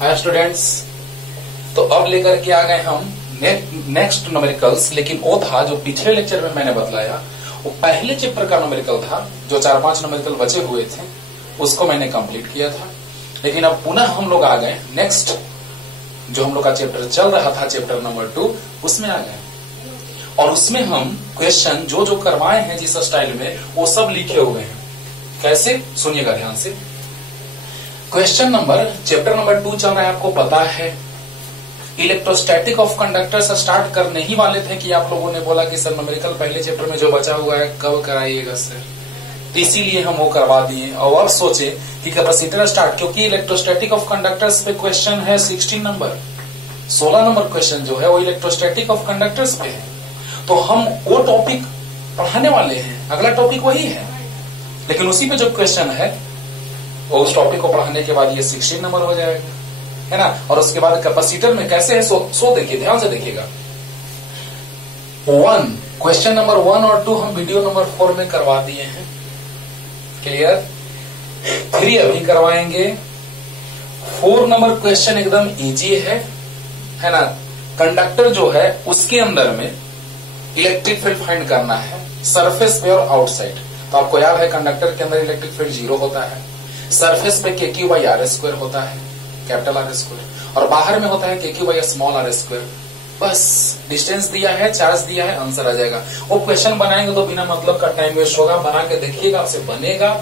Hi students, तो अब लेकर के आ गए हम नेक्स्ट न्यूमेरिकल्स। लेकिन वो था जो पिछले लेक्चर में मैंने बतलाया, वो पहले चैप्टर का न्यूमेरिकल था। जो 4-5 न्यूमेरिकल बचे हुए थे उसको मैंने कंप्लीट किया था। लेकिन अब पुनः हम लोग आ गए नेक्स्ट जो हम लोग का चैप्टर चल रहा था, चैप्टर नंबर 2, उसमें आ गए। और उसमें हम क्वेश्चन जो जो करवाए हैं जिस स्टाइल में, वो सब लिखे हुए हैं। कैसे, सुनिएगा ध्यान से। क्वेश्चन नंबर, चैप्टर नंबर 2 चल रहा है, आपको पता है। इलेक्ट्रोस्टैटिक ऑफ कंडक्टर्स स्टार्ट करने ही वाले थे कि आप लोगों ने बोला कि सर न्यूमेरिकल पहले चैप्टर में जो बचा हुआ है कब कराइएगा सर, तो इसीलिए हम वो करवा दिए। और अब सोचे कि कैपेसिटर स्टार्ट, क्योंकि इलेक्ट्रोस्टैटिक ऑफ कंडक्टर्स पे क्वेश्चन है 16 नंबर, 16 नंबर क्वेश्चन जो है वो इलेक्ट्रोस्टैटिक ऑफ कंडक्टर्स पे है। तो हम वो टॉपिक पढ़ाने वाले हैं, अगला टॉपिक वही है, लेकिन उसी पे जो क्वेश्चन है वो उस टॉपिक को पढ़ाने के बाद ये 16 नंबर हो जाएगा, है ना। और उसके बाद कैपेसिटर में कैसे है सो देखिए, ध्यान से देखिएगा। 1 क्वेश्चन नंबर 1 और 2 हम वीडियो नंबर 4 में करवा दिए हैं, क्लियर। 3 अभी करवाएंगे। 4 नंबर क्वेश्चन एकदम इजी है ना। कंडक्टर जो है उसके अंदर में इलेक्ट्रिक फील्ड फाइंड करना है, सरफेस पे और आउटसाइड। तो आपको याद है कंडक्टर के अंदर इलेक्ट्रिक फील्ड 0 होता है, सरफेस पे KQ/R² होता है, कैपिटल R², और बाहर में होता है KQ/स्मॉल R²। बस डिस्टेंस दिया है, चार्ज दिया है, आंसर आ जाएगा। वो क्वेश्चन बनाएंगे तो बिना मतलब का टाइम वेस्ट होगा, बना के देखिएगा, आपसे बनेगा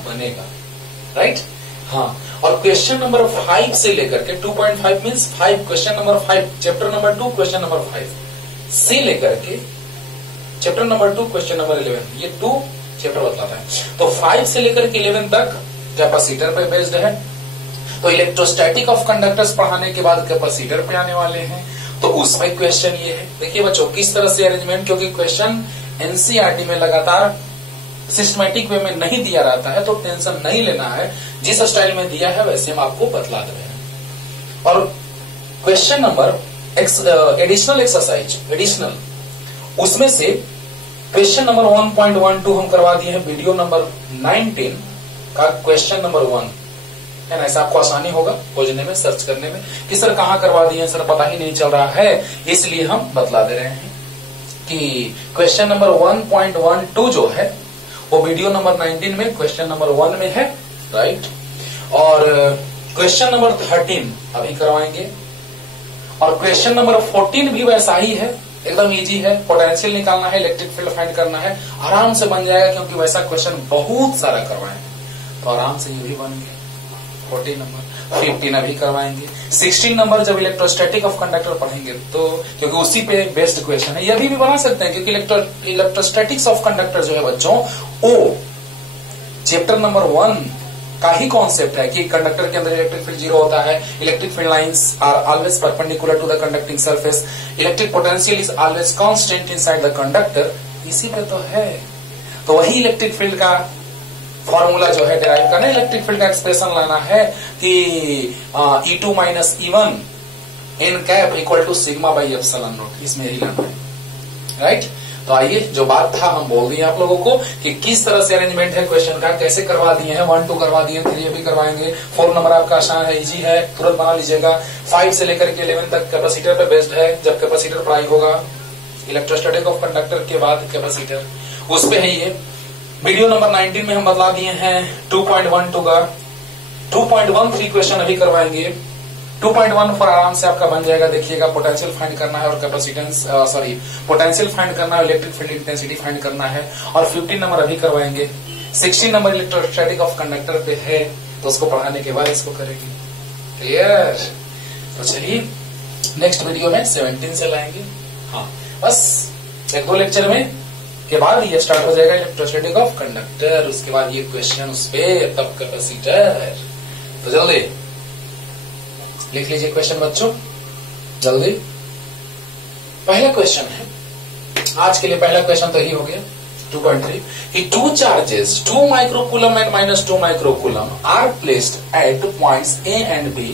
राइट। हाँ, और क्वेश्चन नंबर 5 से लेकर के 2.5 means 5, question number 5 chapter number 2 question number 5 से लेकर के चैप्टर नंबर 2 क्वेश्चन नंबर 11, ये 2 चैप्टर बतलाता है। तो 5 से लेकर के 11 तक कैपेसिटर पे बेस्ड है। तो इलेक्ट्रोस्टैटिक ऑफ कंडक्टर्स पढ़ाने के बाद कैपेसिटर पे आने वाले हैं। तो उसमें क्वेश्चन ये है, देखिए बच्चों किस तरह से अरेंजमेंट, क्योंकि क्वेश्चन एनसीईआरटी में लगातार सिस्टमैटिक वे में नहीं दिया रहता है, तो टेंशन नहीं लेना है। जिस स्टाइल में दिया है वैसे हम आपको बतला दे रहे हैं। और question number additional exercise, additional उसमें से क्वेश्चन नंबर 1.12 हम करवा दिए हैं वीडियो नंबर 19 का क्वेश्चन नंबर 1, है ना। ऐसा आपको आसानी होगा खोजने में, सर्च करने में कि सर कहाँ करवा दिए, सर पता ही नहीं चल रहा है, इसलिए हम बतला दे रहे हैं कि क्वेश्चन नंबर 1.12 जो है वो वीडियो नंबर 19 में क्वेश्चन नंबर 1 में है, राइट। और क्वेश्चन नंबर 13 अभी करवाएंगे। और क्वेश्चन नंबर 14 भी वैसा ही है, एकदम इजी है। पोटेंशियल निकालना है, इलेक्ट्रिक फील्ड फाइंड करना है, आराम से बन जाएगा, क्योंकि वैसा क्वेश्चन बहुत सारा करवाए, तो आराम से ये भी बन गया। 14 नंबर 15 अभी करवाएंगे। 16 नंबर जब इलेक्ट्रोस्टैटिक ऑफ कंडक्टर पढ़ेंगे, तो क्योंकि उसी पे बेस्ड क्वेश्चन है, ये अभी भी बना सकते हैं, क्योंकि इलेक्ट्रोस्टैटिक्स ऑफ कंडक्टर जो है बच्चों, वो चैप्टर नंबर 1 का ही कॉन्सेप्ट है कि कंडक्टर के अंदर इलेक्ट्रिक फील्ड 0 होता है, electric field lines are always perpendicular to the conducting surface, electric potential is always constant inside the conductor, इसी पे तो है। तो वही इलेक्ट्रिक फील्ड का फॉर्मूला जो है डिराइव करना, इलेक्ट्रिक फील्ड का एक्सप्रेशन लाना है कि E2 - E1 n cap equal to σ/ε0, इसमें ही लाना है, राइट। तो आइए, जो बात था हम बोल दिए आप लोगों को कि किस तरह से अरेंजमेंट है क्वेश्चन का, कैसे करवा दिए हैं। 1, 2 करवा दिए, 3 भी करवाएंगे। 4 नंबर आपका आसान है, इजी है, तुरंत बना लीजिएगा। 5 से लेकर के 11 तक कैपेसिटर पे बेस्ड है। जब कैपेसिटर पढ़ाई होगा, इलेक्ट्रोस्टैटिक ऑफ कंडक्टर के बाद कैपेसिटर, उस पे है ये। वीडियो नंबर 19 में हम बतला दिए हैं 2.12 का। 2.13 क्वेश्चन अभी करवाएंगे। 2.14 आराम से आपका बन जाएगा, देखिएगा। पोटेंशियल फाइंड करना है और कैपेसिटेंस, पोटेंशियल फाइंड करना है, इलेक्ट्रिक फील्ड इंटेंसिटी फाइंड करना है। और 15 नंबर अभी करवाएंगे। 16 नंबर इलेक्ट्रोस्टैटिक ऑफ कंडक्टर पे है, तो उसको पढ़ाने के बाद इसको करेंगे, क्लियर। तो चलिए नेक्स्ट वीडियो में 17 से लाएंगे। हाँ, बस 1-2 लेक्चर में के बाद ये स्टार्ट हो जाएगा इलेक्ट्रोस्टैटिक ऑफ कंडक्टर, उसके बाद ये क्वेश्चन उस पे, तब कैपेसिटर। तो जल्दी लिख लीजिए क्वेश्चन बच्चों, जल्दी। पहला क्वेश्चन है आज के लिए, पहला क्वेश्चन तो ही हो गया 2.3 कि 2 charges 2 microcoulomb and -2 microcoulomb are placed at points A and B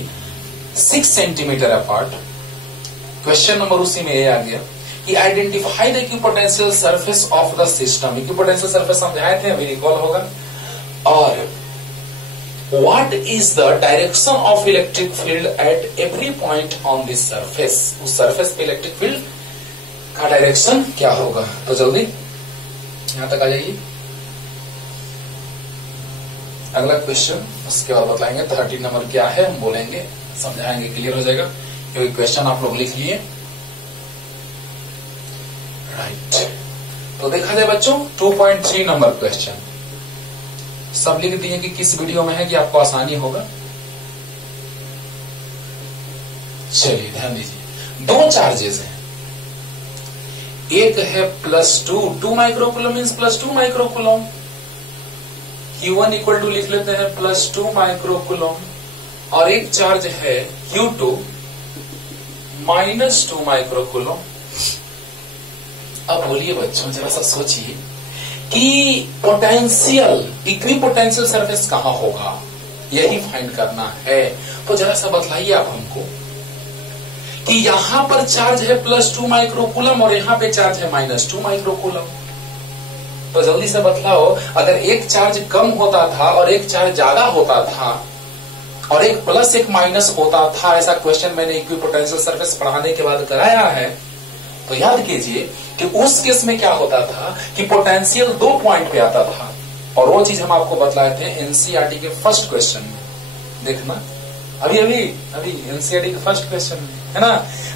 6 centimetre apart. Question number उसी में ए आ गया कि identify the equipotential surface of the system. Equipotential surface समझाए थे, अभी रिकॉल होगा। और what is the direction of electric field at every point on this surface, उस सरफेस पे इलेक्ट्रिक फील्ड का डायरेक्शन क्या होगा। तो जल्दी यहां तक आ जाइए। अगला क्वेश्चन उसके बाद बताएंगे 13 नंबर क्या है, हम बोलेंगे, समझाएंगे, क्लियर हो जाएगा, क्योंकि क्वेश्चन आप लोग लिख लिए। राइट, तो देखा जाए बच्चों 2.3 नंबर क्वेश्चन सब लिख दिए कि किस वीडियो में है कि आपको आसानी होगा। चलिए ध्यान दीजिए, दो चार्जेस हैं, एक है +2 microcoulomb means +2 microcoulomb, Q1 equal to लिख लेते हैं +2 माइक्रोकूलम, और एक चार्ज है Q2 -2 माइक्रोकूलम। अब बोलिए बच्चों, जरा सा सोचिए कि पोटेंशियल, इक्वी पोटेंशियल सरफेस कहां होगा, यही फाइंड करना है। तो जरा सा बतलाइए आप हमको कि यहां पर चार्ज है +2 माइक्रोकूलम और यहां पे चार्ज है -2 माइक्रोकूलम। तो जल्दी से बतलाओ, अगर एक चार्ज कम होता था और एक चार्ज ज्यादा होता था और एक प्लस एक माइनस होता था, ऐसा क्वेश्चन मैंने इक्वी पोटेंशियल सरफेस पढ़ाने के बाद कराया है, तो याद कीजिए कि उस केस में क्या होता था कि पोटेंशियल 2 पॉइंट पे आता था, और वो चीज हम आपको बतलाए थे एनसीईआरटी के फर्स्ट क्वेश्चन में। देखना अभी एनसीईआरटी के फर्स्ट क्वेश्चन में है ना,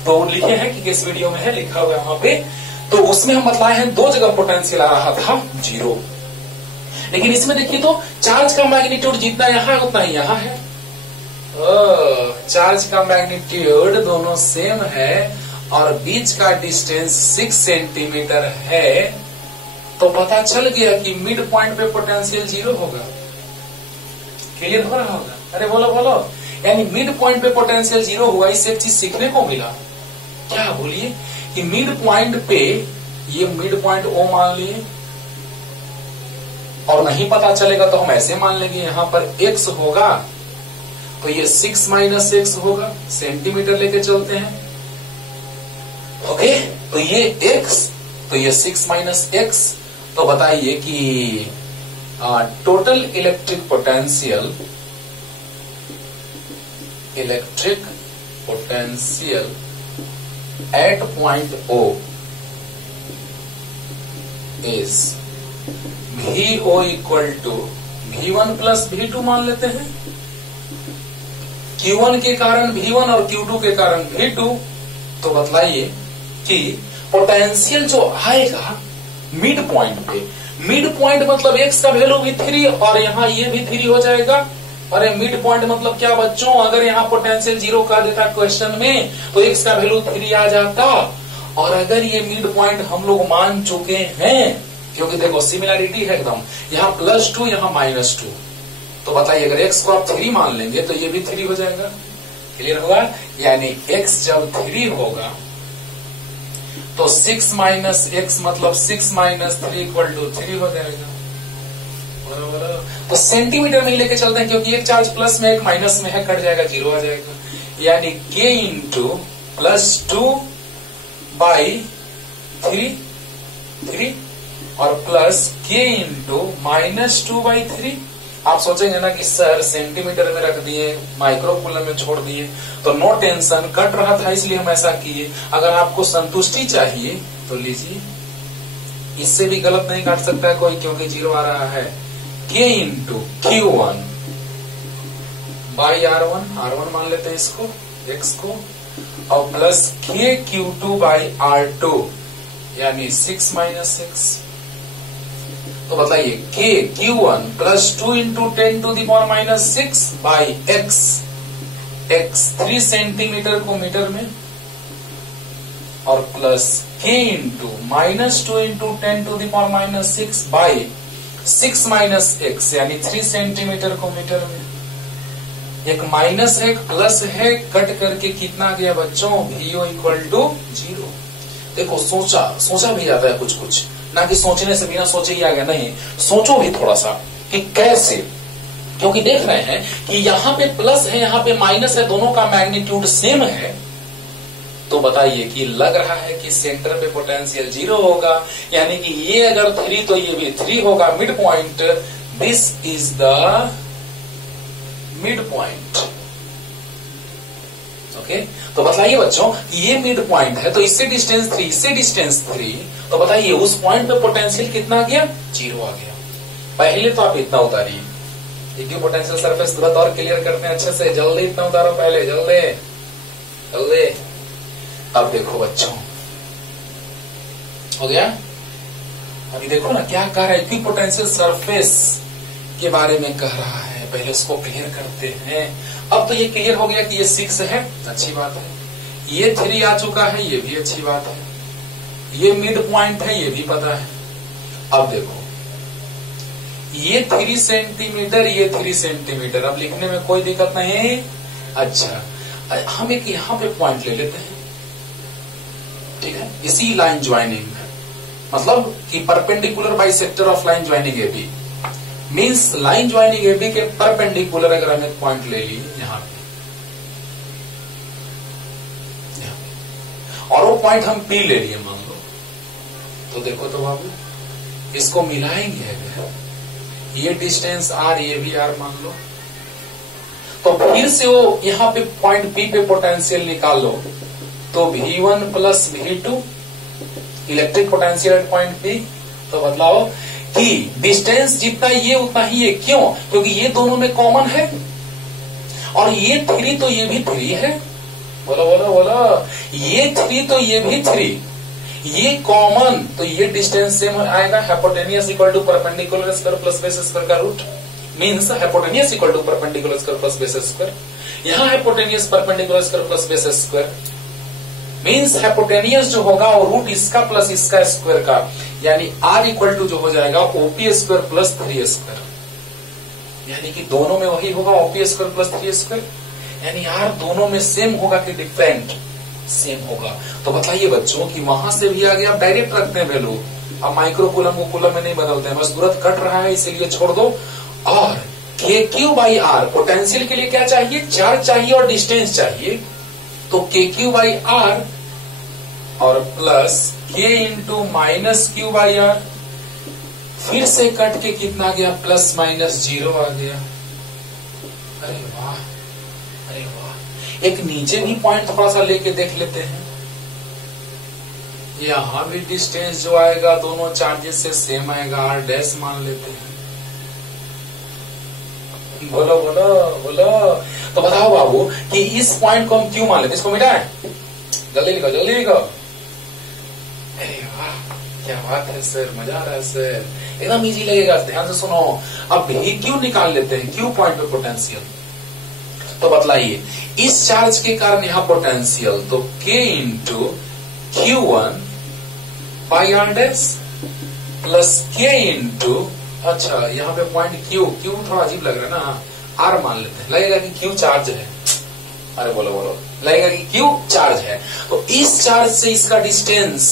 तो लिखे हैं कि किस वीडियो में है, लिखा हुआ है वहां पे। तो उसमें हम बतलाए हैं 2 जगह पोटेंशियल आ रहा था 0, लेकिन इसमें देखिए तो चार्ज का मैग्नीट्यूड जितना यहां है उतना ही यहां है। चार्ज का मैग्नीट्यूड दोनों सेम है और बीच का डिस्टेंस 6 सेंटीमीटर है, तो पता चल गया कि मिड पॉइंट पे पोटेंशियल 0 होगा। क्लियर हो रहा होगा? अरे बोलो बोलो, यानी मिड पॉइंट पे पोटेंशियल 0 हुआ। इससे एक चीज सीखने को मिला, क्या बोलिए, कि मिड पॉइंट पे, ये मिड पॉइंट O मान लिए, और नहीं पता चलेगा तो हम ऐसे मान लेंगे यहां पर x होगा तो ये 6 - x होगा, सेंटीमीटर लेके चलते हैं। ओके, तो ये x, तो ये 6 - x, तो बताइए कि total electric potential at point O is VO equal to V1 + V2 मान लेते हैं। Q1 के कारण V1 और Q2 के कारण V2, तो बतलाइए कि पोटेंशियल जो आएगा मिड पॉइंट पे, मिड पॉइंट मतलब x का वैल्यू भी 3 और यहाँ ये भी 3 हो जाएगा। अरे मिड पॉइंट मतलब क्या बच्चों, अगर यहाँ पोटेंशियल 0 कर देता क्वेश्चन में तो x का वैल्यू 3 आ जाता, और अगर ये मिड पॉइंट हम लोग मान चुके हैं, क्योंकि देखो सिमिलरिटी है एकदम, यहाँ +2 यहाँ -2, तो बताइए अगर x को आप 3 मान लेंगे तो ये भी 3 हो जाएगा। क्लियर होगा? यानी x जब 3 होगा तो 6 - x मतलब 6 - 3 = 3 हो जाएगा। बराबर, तो सेंटीमीटर में ही लेके चलते हैं, क्योंकि एक चार्ज प्लस में एक माइनस में है, कट जाएगा, 0 आ जाएगा। यानी k × +2/3 और प्लस k × -2/3। आप सोचेंगे ना कि सर सेंटीमीटर में रख दिए, माइक्रोकूलम में छोड़ दिए, तो नो टेंशन, कट रहा था इसलिए हम ऐसा किए। अगर आपको संतुष्टि चाहिए तो लीजिए, इससे भी गलत नहीं काट सकता है कोई, क्योंकि 0 आ रहा है। k × Q1/R1 मान लेते हैं इसको, x को, और प्लस k Q2/R2 यानी 6 - x। तो बताइए k Q1 +2 × 10⁻⁻⁶/x, x 3 centimetre को मीटर में, और प्लस k × -2 × 10⁻⁶/6 - x यानी 3 सेंटीमीटर को मीटर में। एक माइनस है, एक प्लस है, कट करके कितना गया बच्चों, VO = 0। देखो सोचा भी जाता है कुछ, ना कि सोचने से बिना सोचे ही आ गया, नहीं, सोचो भी थोड़ा सा कि कैसे, क्योंकि देख रहे हैं कि यहाँ पे प्लस है, यहाँ पे माइनस है, दोनों का मैग्नीट्यूड सेम है, तो बताइए कि लग रहा है कि सेंटर पे पोटेंशियल 0 होगा, यानी कि ये अगर 3 तो ये भी 3 होगा mid point. This is the mid point. Okay, तो बताइए बच्चों ये मिड पॉइंट है, तो इससे डिस्टेंस 3, इससे डिस्टेंस 3, तो बताइए उस पॉइंट पे पोटेंशियल कितना आ गया? 0 आ गया। पहले तो आप इतना उतारिए, इक्वी पोटेंशियल सरफेस तुरंत और क्लियर करते हैं अच्छे से, जल्दी इतना उतारो पहले, जल्दी जल्दी। अब देखो बच्चों हो गया। अभी देखो ना क्या कह रहा है, इक्वी पोटेंशियल सरफेस के बारे में कह रहा है, पहले उसको क्लियर करते हैं। अब तो ये क्लियर हो गया कि ये 6 है, अच्छी बात है। ये 3 आ चुका है, ये भी अच्छी बात है। ये मिड पॉइंट है, ये भी पता है। अब देखो ये 3 सेंटीमीटर, ये 3 सेंटीमीटर, अब लिखने में कोई दिक्कत नहीं। अच्छा, हम एक यहां पे पॉइंट ले लेते हैं, ठीक है, इसी लाइन ज्वाइनिंग, मतलब कि perpendicular bisector of line joining A B, means line joining A B के परपेंडिकुलर अगर हम एक पॉइंट ले ली यहां पे, और वो पॉइंट हम पी ले लिए मान लो, तो देखो तो बाबू इसको मिलाएंगे अगर, ये डिस्टेंस आर, ये भी आर मान लो, तो फिर से वो यहां पे पॉइंट पी पे पोटेंशियल निकाल लो, तो V1 plus V2 electric potential at point P. तो बतलाओ कि डिस्टेंस जितना ये उतना ही है, क्यों? क्योंकि ये दोनों में कॉमन है, और ये 3 तो ये भी 3 है, बोलो बोलो बोलो, ये 3 तो ये भी 3, ये कॉमन, तो ये डिस्टेंस सेम आएगा, hypotenuse equal to perpendicular square plus base square का root, means hypotenuse equal to perpendicular square plus base square, यहाँ hypotenuse perpendicular square plus base square, means hypotenuse जो होगा वो रूट इसका प्लस इसका स्क्वायर का, यानी आर इक्वल टू जो हो जाएगा ओपी स्क्वायर प्लस 3 स्क्वायर, यानी कि दोनों में वही होगा ओपी स्क्वायर प्लस 3 स्क्वायर, यानी आर दोनों में सेम होगा कि डिफरेंट? सेम होगा। तो बताइए बच्चों कि वहां से भी आगे आप डायरेक्ट रखते हैं वैल्यू, अब माइक्रो कूलम को कूलम में नहीं बदलते हैं, बस तुरंत कट रहा है इसीलिए छोड़ दो। और के क्यू बाई आर, पोटेंशियल के लिए क्या चाहिए? चार्ज चाहिए और डिस्टेंस चाहिए, तो के क्यू बाई आर और plus K into minus Q by R, फिर से कट के कितना गया? प्लस माइनस 0 आ गया। अरे वाह, अरे वाह। एक नीचे भी पॉइंट थोड़ा सा लेके देख लेते हैं, यहां भी डिस्टेंस जो आएगा दोनों चार्जेस से सेम आएगा, आर डैश मान लेते हैं। बोलो बोलो बोलो, तो बताओ बाबू कि इस पॉइंट को हम क्यों मान लेते? इसको मिटाएं, जल्दी लिखो जल्दी लिखो। अरे वाह क्या बात है सर, मजा आ रहा है सर, एकदम इजी लगेगा, ध्यान से सुनो। अब भी क्यों निकाल लेते हैं, क्यू पॉइंट पे पोटेंशियल, तो बतलाइए इस चार्ज के कारण यहाँ पोटेंशियल, तो K into Q1 by R dash plus K into, अच्छा यहाँ पे पॉइंट Q थोड़ा अजीब लग रहा है ना, R मान लेते हैं, लगेगा कि Q चार्ज है। अरे बोलो बोलो, लगेगा कि Q चार्ज है, तो इस चार्ज से इसका डिस्टेंस,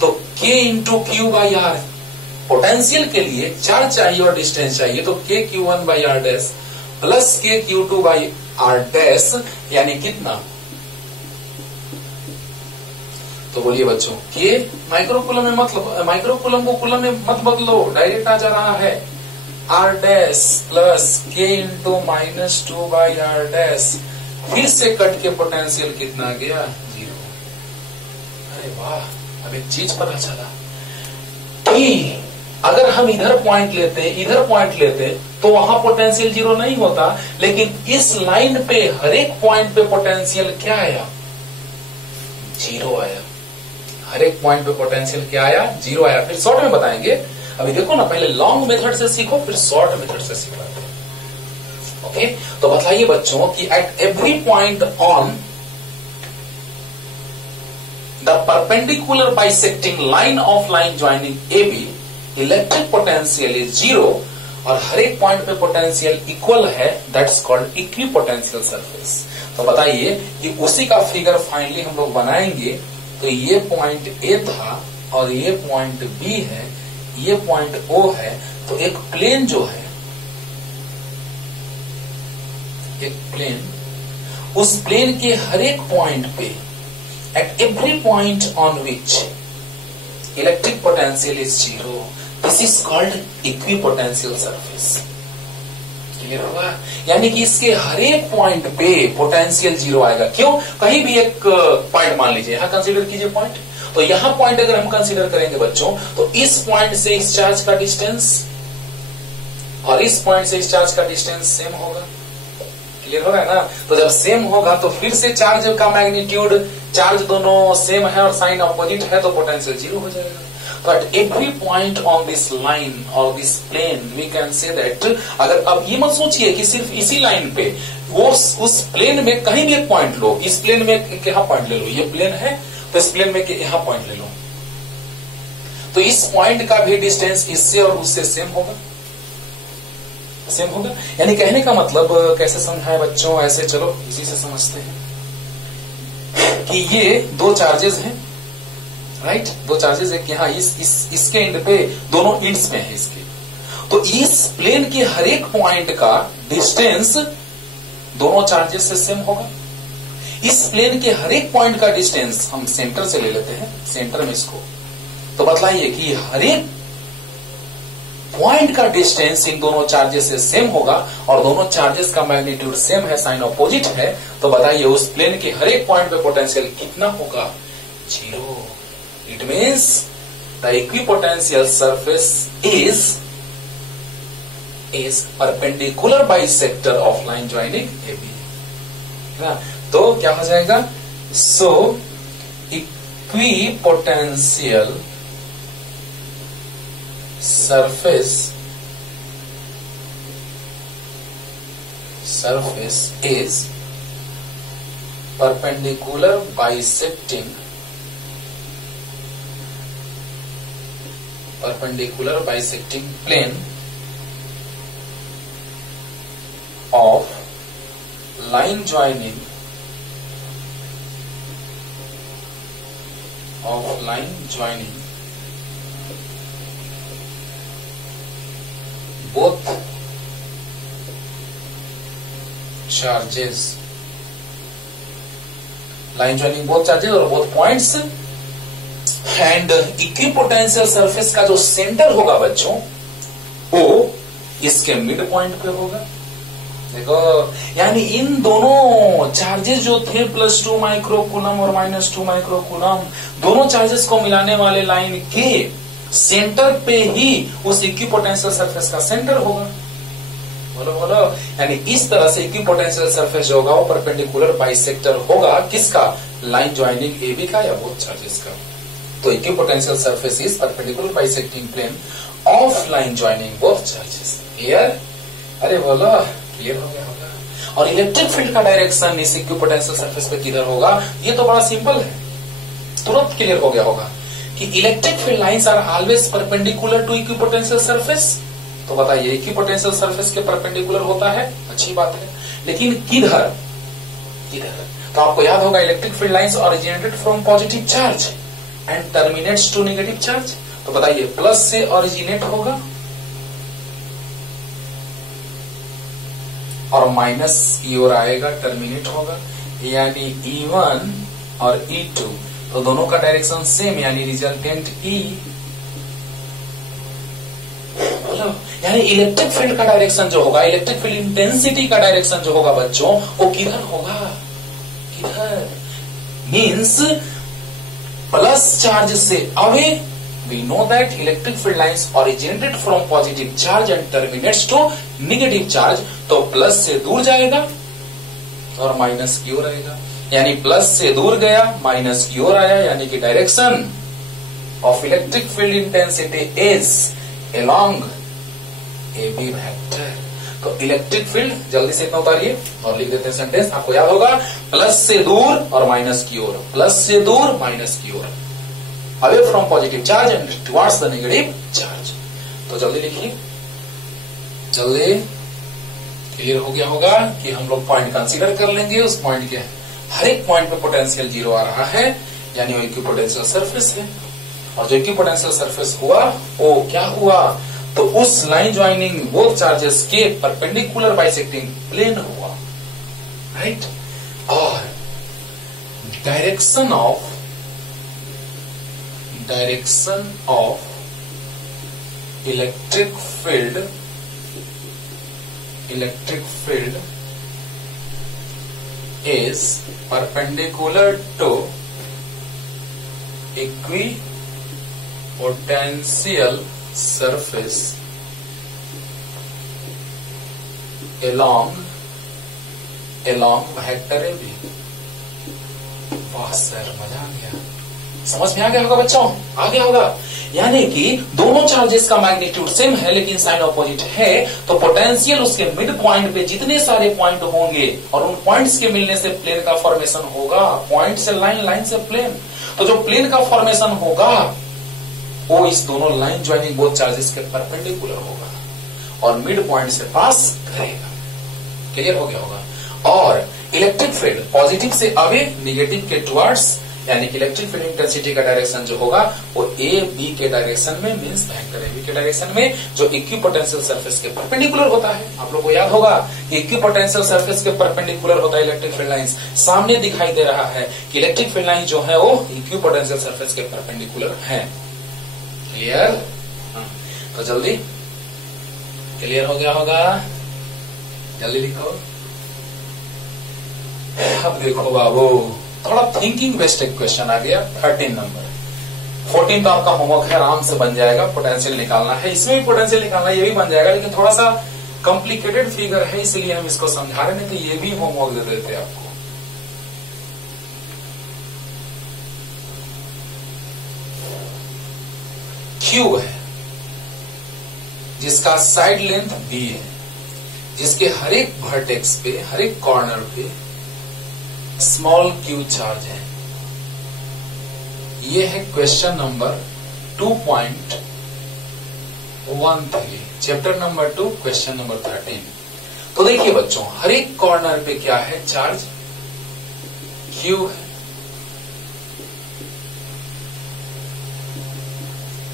तो K into Q by R, potential के लिए चार्ज चाहिए और डिस्टेंस चाहिए, तो K Q1 by R dash plus K Q2 by R dash, यानी कितना? तो बोलिए बच्चों के माइक्रोकूलम में मतलब माइक्रोकूलम को कूलम में मत बदलो, डायरेक्ट आ जा रहा है, R dash plus K into minus 2 by R dash, फिर से कट के पोटेंशियल कितना गया? 0। अरे वाह, अब एक चीज पता चला कि अगर हम इधर पॉइंट लेते, इधर पॉइंट लेते, तो वहां पोटेंशियल 0 नहीं होता, लेकिन इस लाइन पे हर एक पॉइंट पे पोटेंशियल क्या आया? 0 आया। हर एक पॉइंट पे पोटेंशियल क्या आया? 0 आया। फिर शॉर्ट में बताएंगे, अभी देखो ना, पहले लॉन्ग मेथड से सीखो फिर शॉर्ट मेथड से सिखाते हैं। ओके, तो बताइए बच्चों कि at every point on the perpendicular bisecting line of line joining A B, electric potential is 0, और हर एक पॉइंट पे पोटेंशियल इक्वल है, that's called equipotential surface. तो बताइए कि उसी का फिगर फाइनली हम लोग बनाएंगे, तो ये पॉइंट ए था और ये पॉइंट बी है, ये पॉइंट ओ है, तो एक प्लेन जो है, एक प्लेन, उस प्लेन के हर एक पॉइंट पे, eight every point on which electric potential is 0, this is called equipotential surface. Clear होगा? यानी कि इसके हर एक पॉइंट पे पोटेंशियल जीरो आएगा। क्यों? कहीं भी एक पॉइंट मान लीजिए, यहां कंसीडर कीजिए पॉइंट, तो यहां पॉइंट अगर हम कंसीडर करेंगे बच्चों, तो इस पॉइंट से इस चार्ज का डिस्टेंस और इस पॉइंट से इस चार्ज का डिस्टेंस सेम होगा। क्लियर हो रहा है ना? तो जब सेम होगा तो फिर से चार्ज का मैग्नीट्यूड, चार्ज दोनों सेम है और साइन अपोजिट है, तो पोटेंशियल जीरो हो जाएगा। तो at every point on this line और this plane we can say that, अगर अब ये मत सोचिए कि सिर्फ इसी लाइन पे, वो उस प्लेन में कहीं भी एक पॉइंट लो, इस प्लेन में यहां पॉइंट ले लो, ये प्लेन है तो इस प्लेन में यहां पॉइंट ले लो, तो इस पॉइंट का भी डिस्टेंस इससे और उससे सेम होगा, सेम होगा। यानी कहने का मतलब कैसे समझाए बच्चों, ऐसे चलो इसी से समझते हैं कि ये दो चार्जेस हैं, राइट? दो चार्जेस, एक यहाँ इसके एंड पे, दोनों एंड्स में है इसके, तो इस प्लेन के हर एक पॉइंट का डिस्टेंस दोनों चार्जेस से सेम होगा। इस प्लेन के हर एक पॉइंट का डिस्टेंस हम सेंटर से ले लेते हैं, सेंटर में इसको, तो बतलाइए कि हर एक पॉइंट का डिस्टेंस इन दोनों चार्जेस से सेम होगा और दोनों चार्जेस का मैग्नीट्यूड सेम है, साइन अपोजिट है, तो बताइए उस प्लेन के हर एक पॉइंट पे पोटेंशियल कितना होगा? Zero. It means the equipotential surface is perpendicular bisector of line joining AB, है ना? तो क्या हो जाएगा? सो equipotential surface is perpendicular bisecting plane of line joining both charges, line joining both charges और both points, and equipotential surface का जो centre होगा बच्चों, वो इसके मिड पॉइंट पे होगा। देखो, यानी इन दोनों चार्जेस जो थे +2 माइक्रोकूलम और -2 माइक्रोकूलम, दोनों चार्जेस को मिलाने वाले लाइन के सेंटर पे ही उस इक्विपोटेंशियल सरफेस का सेंटर होगा। बोलो बोलो। यानी इस तरह से इक्विपोटेंशियल सरफेस जो होगा वो परपेंडिकुलर बाइसेक्टर होगा, किसका? लाइन ज्वाइनिंग AB का या बोथ चार्जेस का। तो equipotential surface is perpendicular bisecting plane of line joining both charges. Clear? अरे बोलो, क्लियर हो गया होगा। और इलेक्ट्रिक फील्ड का डायरेक्शन इस इक्विपोटेंशियल सरफेस पे किधर होगा? ये तो बड़ा सिंपल है, तुरंत क्लियर हो गया होगा कि electric field lines are always perpendicular to equipotential surface. तो बताइए, इक्विपोटेंशियल सरफेस के परपेंडिकुलर होता है, अच्छी बात है, लेकिन किधर? तो आपको याद होगा electric field lines originated from positive charge and terminates to negative charge. तो बताइए, प्लस से ओरिजिनेट होगा और माइनस की ओर आएगा, टर्मिनेट होगा, यानी E1 और E2, तो दोनों का डायरेक्शन सेम, यानी रिजल्टेंट E। यानी इलेक्ट्रिक फील्ड का डायरेक्शन जो होगा, इलेक्ट्रिक फील्ड इंटेंसिटी का डायरेक्शन जो होगा बच्चों, वो किधर होगा? किधर? मीन्स प्लस चार्ज से away. We know that electric field lines originated from positive charge and terminates to negative charge, तो प्लस से दूर जाएगा और माइनस की ओर आएगा, यानी प्लस से दूर गया, माइनस की ओर आया, यानी कि direction of electric field intensity is along AB vector. तो इलेक्ट्रिक फील्ड, जल्दी से इतना उतारिए और लिख देते हैं सेंटेंस, आपको याद होगा, प्लस से दूर और माइनस की ओर, प्लस से दूर, माइनस की ओर, away from positive charge and towards the negative charge. तो जल्दी लिखिए, जल्दी। क्लियर हो गया होगा कि हम लोग पॉइंट कंसीडर कर लेंगे, उस पॉइंट के हर एक पॉइंट पे पोटेंशियल जीरो आ रहा है, यानी वो इक्विपोटेंशियल सरफेस है। और जो इक्विपोटेंशियल सरफेस हुआ वो क्या हुआ? तो उस लाइन ज्वाइनिंग बोथ चार्जेस के परपेंडिकुलर बाइसेक्टिंग प्लेन हुआ, राइट? और direction of electric field electric field is perpendicular to equipotential surface along vector A B. वाह सर, मजा आ गया, समझ में आ गया होगा बच्चों, आ गया होगा। यानी कि दोनों चार्जेस का मैग्नीट्यूड सेम है लेकिन साइन ऑपोजिट है, तो पोटेंशियल उसके मिड पॉइंट पे जितने सारे पॉइंट होंगे और उन पॉइंट्स के मिलने से प्लेन का फॉर्मेशन होगा। पॉइंट से लाइन, लाइन से प्लेन, तो जो प्लेन का फॉर्मेशन होगा वो इस दोनों लाइन ज्वाइनिंग बोथ चार्जेस के परपेंडिकुलर होगा और मिड पॉइंट से पास करेगा। क्लियर हो गया होगा। और इलेक्ट्रिक फील्ड पॉजिटिव से अवे, नेगेटिव के टुवर्ड्स, यानी कि इलेक्ट्रिक फील्ड इंटेंसिटी का डायरेक्शन जो होगा वो ए बी के डायरेक्शन में, मींस वेक्टर ए बी के डायरेक्शन में, जो इक्विपोटेंशियल सरफेस के परपेंडिकुलर होता है। आप लोग को याद होगा कि इक्विपोटेंशियल सरफेस के परपेंडिकुलर होता है इलेक्ट्रिक फील्ड लाइंस। सामने दिखाई दे रहा है कि इलेक्ट्रिक फील्ड लाइन जो है वो इक्विपोटेंशियल सरफेस के परपेंडिकुलर है। क्लियर? तो जल्दी क्लियर हो गया होगा, जल्दी लिखो। अब देखो बाबू, थोड़ा थिंकिंग बेस्ड एक क्वेश्चन आ गया 13 नंबर। 14 तो आपका होमवर्क है, आराम से बन जाएगा। पोटेंशियल निकालना है, इसमें भी पोटेंशियल निकालना है, ये भी बन जाएगा, लेकिन थोड़ा सा कॉम्प्लिकेटेड फिगर है इसलिए हम इसको समझा रहे, नहीं तो ये भी होमवर्क दे देते आपको। क्यूब है जिसका साइड लेंथ बी है, जिसके हर एक वर्टेक्स पे, हर एक कॉर्नर पे स्मॉल क्यू चार्ज है। ये है question number 2.13, chapter number 2, question number 13। तो देखिए बच्चों, हर एक कॉर्नर पे क्या है? चार्ज क्यू है।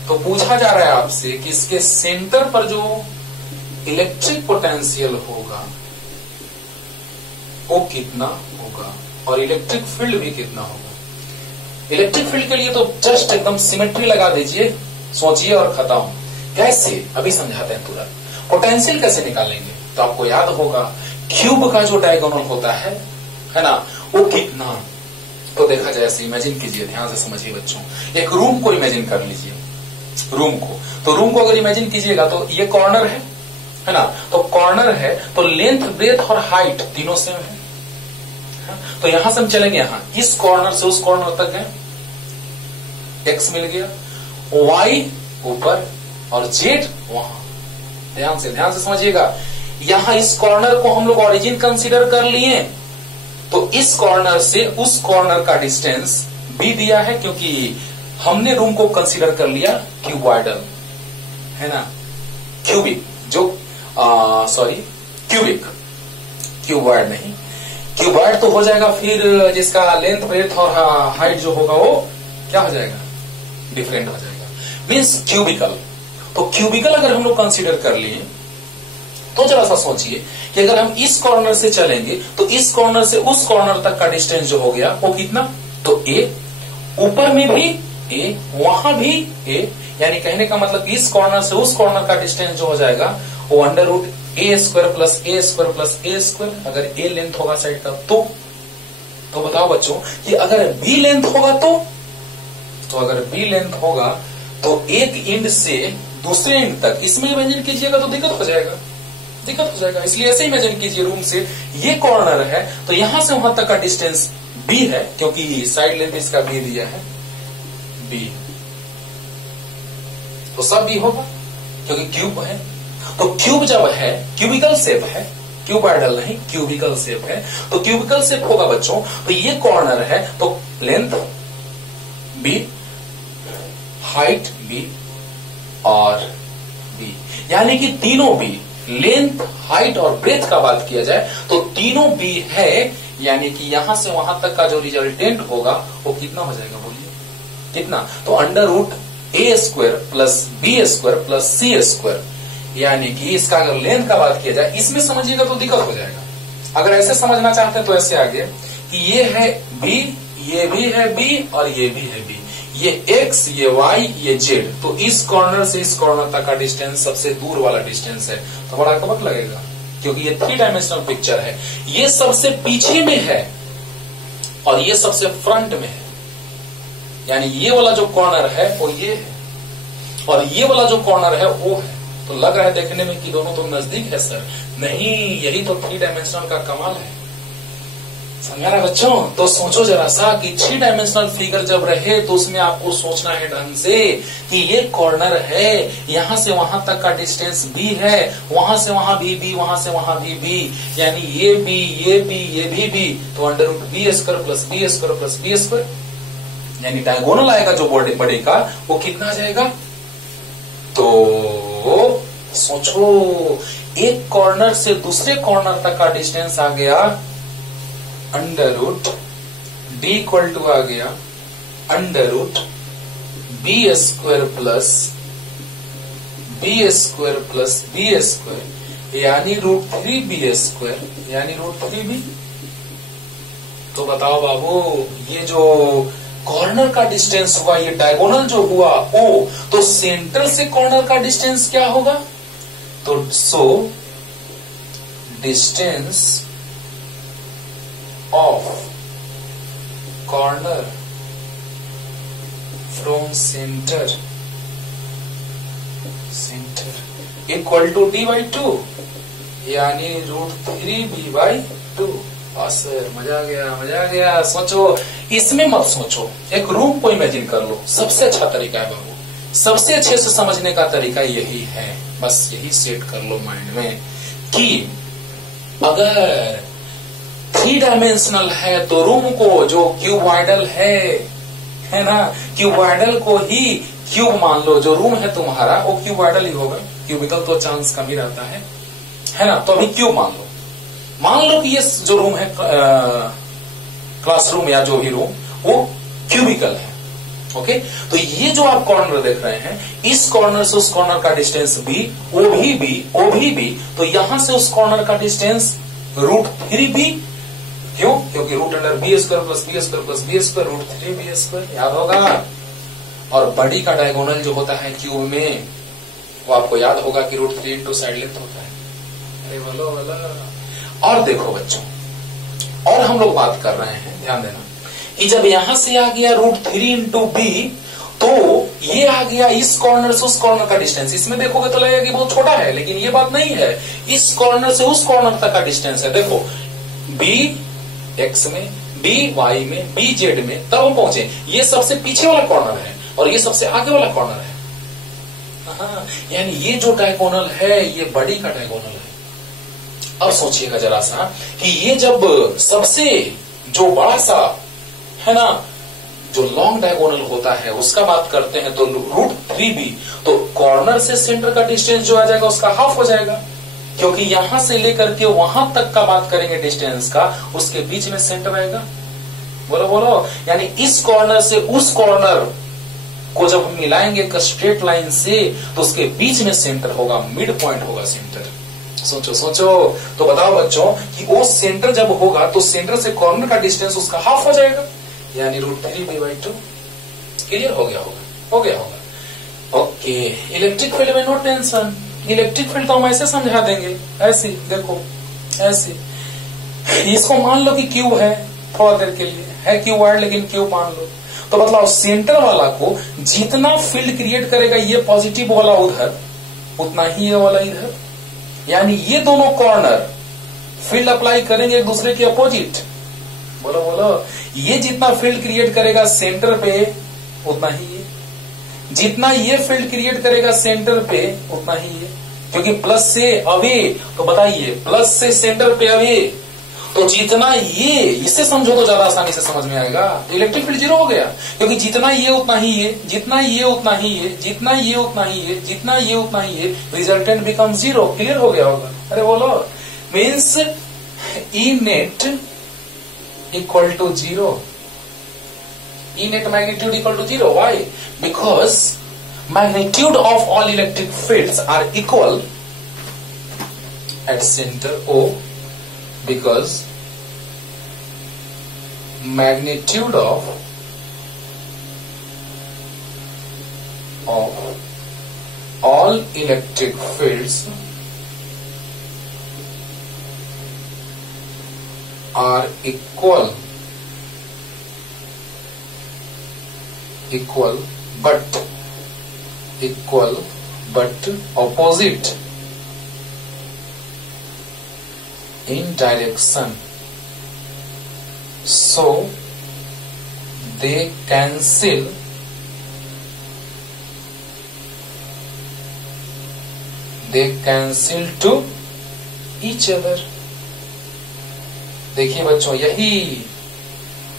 तो पूछा जा रहा है आपसे कि इसके सेंटर पर जो इलेक्ट्रिक पोटेंशियल होगा वो कितना होगा और इलेक्ट्रिक फील्ड भी कितना होगा। इलेक्ट्रिक फील्ड के लिए तो जस्ट एकदम सिमेट्री लगा दीजिए, सोचिए और खत्म। कैसे? अभी समझाते हैं तुरंत। पोटेंशियल कैसे निकालेंगे? तो आपको याद होगा क्यूब का जो डायगोनल होता है ना, वो कितना। तो देखा जाए, ऐसे इमेजिन कीजिए, ध्यान से समझिए बच्चों। एक रूम को इमेजिन कर लीजिए, रूम को। तो रूम को अगर इमेजिन कीजिएगा तो ये कॉर्नर है ना, तो कॉर्नर है तो लेंथ, ब्रेथ और हाइट तीनों सेम है। तो यहां से हम चलेंगे, यहां इस कॉर्नर से उस कॉर्नर तक गए, एक्स मिल गया, वाई ऊपर और जेड वहां। ध्यान से समझिएगा। यहां इस कॉर्नर को हम लोग ओरिजिन कंसीडर कर लिए, तो इस कॉर्नर से उस कॉर्नर का डिस्टेंस बी दिया है, क्योंकि हमने रूम को कंसीडर कर लिया क्यूबॉइडल, है ना, क्यूबिक, जो क्यूबॉइड नहीं, क्यूबॉइड तो हो जाएगा फिर जिसका लेंथ, ब्रेथ और हाइट जो होगा वो क्या हो जाएगा? डिफरेंट हो जाएगा, मीन्स क्यूबिकल। तो क्यूबिकल अगर हम लोग कंसीडर कर लिए तो जरा सा सोचिए कि अगर हम इस कॉर्नर से चलेंगे तो इस कॉर्नर से उस कॉर्नर तक का डिस्टेंस जो हो गया वो कितना? तो ए, ऊपर में भी ए, वहां भी ए, यानी कहने का मतलब इस कॉर्नर से उस कॉर्नर का डिस्टेंस जो हो जाएगा वो under root A square plus A square plus A square. अगर ए लेंथ होगा साइड का तो बताओ बच्चों कि अगर बी लेंथ होगा तो अगर बी लेंथ होगा तो एक एंड से दूसरे एंड तक, इसमें इमेजिन कीजिएगा तो दिक्कत हो जाएगा। इसलिए ऐसे इमेजिन कीजिए, रूम से ये कॉर्नर है तो यहां से वहां तक का डिस्टेंस बी है, क्योंकि साइड लेंथ इसका बी दिया है, बी, तो सब बी होगा क्योंकि क्यूब है। तो क्यूब जब है, क्यूबिकल शेप है, क्यूबॉइडल नहीं, क्यूबिकल शेप है, तो क्यूबिकल शेप होगा बच्चों, तो ये कॉर्नर है तो लेंथ बी, हाइट बी और बी, यानी कि तीनों बी, लेंथ, हाइट और ब्रेथ का बात किया जाए तो तीनों बी है, यानी कि यहां से वहां तक का जो रिजल्टेंट होगा वो कितना हो जाएगा? बोलिए कितना? तो under root A square plus B square plus C square, यानी कि इसका अगर लेंथ का बात किया जाए, इसमें समझिएगा तो दिक्कत हो जाएगा। अगर ऐसे समझना चाहते हैं तो ऐसे आगे कि ये है बी, ये भी है बी और ये भी है बी, ये एक्स, ये वाई, ये जेड, तो इस कॉर्नर से इस कॉर्नर तक का डिस्टेंस सबसे दूर वाला डिस्टेंस है, तो बड़ा कबक लगेगा। क्योंकि ये 3 डायमेंशनल पिक्चर है। ये सबसे पीछे में है और ये सबसे फ्रंट में है, यानी ये वाला जो कॉर्नर है वो ये है और ये वाला जो कॉर्नर है वो है। तो लग रहा है देखने में कि दोनों तो नजदीक है सर, नहीं, यही तो 3 डायमेंशनल का कमाल है। समझा ना बच्चों? तो सोचो जरा सा कि 3 डायमेंशनल फिगर जब रहे तो उसमें आपको सोचना है ढंग से कि ये कॉर्नर है, यहां से वहां तक का डिस्टेंस बी है, वहां से वहां भी बी, वहां से वहां भी बी, यानी ये बी, ये बी, ये भी बी, तो under root B square plus B square plus B square, यानी डायगोनल आएगा जो बॉडी बढ़ेगा वो कितना आ जाएगा? तो सोचो, एक कॉर्नर से दूसरे कॉर्नर तक का डिस्टेंस आ गया under root D equal to आ गया under root B square plus B square plus B square, यानी रूट 3 बी स्क्वायर, यानी रूट 3 बी। तो बताओ बाबू, ये जो कॉर्नर का डिस्टेंस हुआ, ये डायगोनल जो हुआ ओ, तो सेंटर से कॉर्नर का डिस्टेंस क्या होगा? तो so distance of corner from centre equal to D by 2, यानी रूट 3 बी बाई 2। सर मजा आ गया, मजा आ गया। सोचो, इसमें मत सोचो, एक रूम को इमेजिन कर लो, सबसे अच्छा तरीका है बाबू, सबसे अच्छे से समझने का तरीका यही है। बस यही सेट कर लो माइंड में कि अगर 3 डायमेंशनल है तो रूम को जो क्यूबॉइडल है ना, क्यूबॉइडल को ही क्यूब मान लो। जो रूम है तुम्हारा वो क्यूबॉइडल ही होगा, क्यूबिकल तो चांस कम ही रहता है ना। तो अभी क्यूब मान लो कि ये जो रूम है क्लासरूम या जो भी रूम, वो क्यूबिकल है। ओके, तो ये जो आप कॉर्नर देख रहे हैं, इस कॉर्नर से उस कॉर्नर का डिस्टेंस बी, ओ भी बी, तो यहां से उस कॉर्नर का डिस्टेंस रूट 3 बी। क्यों? क्योंकि root under B square plus B square plus B square root 3 B square, याद होगा। और बड़ी का डायगोनल जो होता है क्यूब में, वो आपको याद होगा कि रूट 3 इंटू साइड लेंथ होता है। अरे बोलो बोलो। और देखो बच्चों, और हम लोग बात कर रहे हैं, ध्यान देना कि जब यहां से आ गया रूट 3 इंटू बी, तो ये आ गया इस कॉर्नर से उस कॉर्नर का डिस्टेंस। इसमें देखोगे तो लगेगा कि बहुत छोटा है, लेकिन ये बात नहीं है। इस कॉर्नर से उस कॉर्नर तक का डिस्टेंस है। देखो, बी एक्स में, बी वाई में, बी जेड में, तब हम पहुंचे। ये सबसे पीछे वाला कॉर्नर है और ये सबसे आगे वाला कॉर्नर है। यानी ये जो डायगोनल है, ये बड़ी का डायगोनल है। अब सोचिएगा जरा सा कि ये जब सबसे जो बड़ा सा है ना, जो लॉन्ग डायगोनल होता है उसका बात करते हैं, तो रूट 3 बी, तो कॉर्नर से सेंटर का डिस्टेंस जो आ जाएगा उसका हाफ हो जाएगा, क्योंकि यहां से लेकर के वहां तक का बात करेंगे डिस्टेंस का, उसके बीच में सेंटर आएगा। बोलो बोलो, यानी इस कॉर्नर से उस कॉर्नर को जब हम मिलाएंगे एक स्ट्रेट लाइन से, तो उसके बीच में सेंटर होगा, मिड पॉइंट होगा सेंटर। सोचो सोचो, तो बताओ बच्चों कि वो सेंटर जब होगा तो सेंटर से कॉर्नर का डिस्टेंस उसका हाफ हो जाएगा, यानी रूट 3 बी बाई 2। क्लियर हो गया होगा। ओके, इलेक्ट्रिक फील्ड में नो टेंशन। इलेक्ट्रिक फील्ड तो हम ऐसे समझा देंगे, ऐसे देखो, ऐसे। इसको मान लो कि क्यूब है, थोड़ा देर के लिए है क्यूबॉइड, लेकिन क्यूब मान लो। तो मतलब सेंटर वाला को जितना फील्ड क्रिएट करेगा ये पॉजिटिव वाला उधर, उतना ही ये वाला इधर, यानी ये दोनों कॉर्नर फील्ड अप्लाई करेंगे एक दूसरे के अपोजिट। बोलो बोलो, ये जितना फील्ड क्रिएट करेगा सेंटर पे, उतना ही ये, जितना ये फील्ड क्रिएट करेगा सेंटर पे, उतना ही ये, क्योंकि प्लस से अवे, तो बताइए प्लस से सेंटर पे अवे, तो जितना ये, इससे समझो तो ज्यादा आसानी से समझ में आएगा। इलेक्ट्रिक फील्ड 0 हो गया, क्योंकि जितना ये उतना ही ये, जितना ये उतना ही ये, जितना ये उतना ही ये, जितना ये उतना ही ये, रिजल्टेंट बिकम 0। क्लियर हो गया होगा? अरे बोलो, means E net equal to 0, E net magnitude equal to 0। Why? Because magnitude of all electric fields are equal at center O, because magnitude of all electric fields are equal but opposite in direction, so they cancel to each other। देखिए बच्चों, यही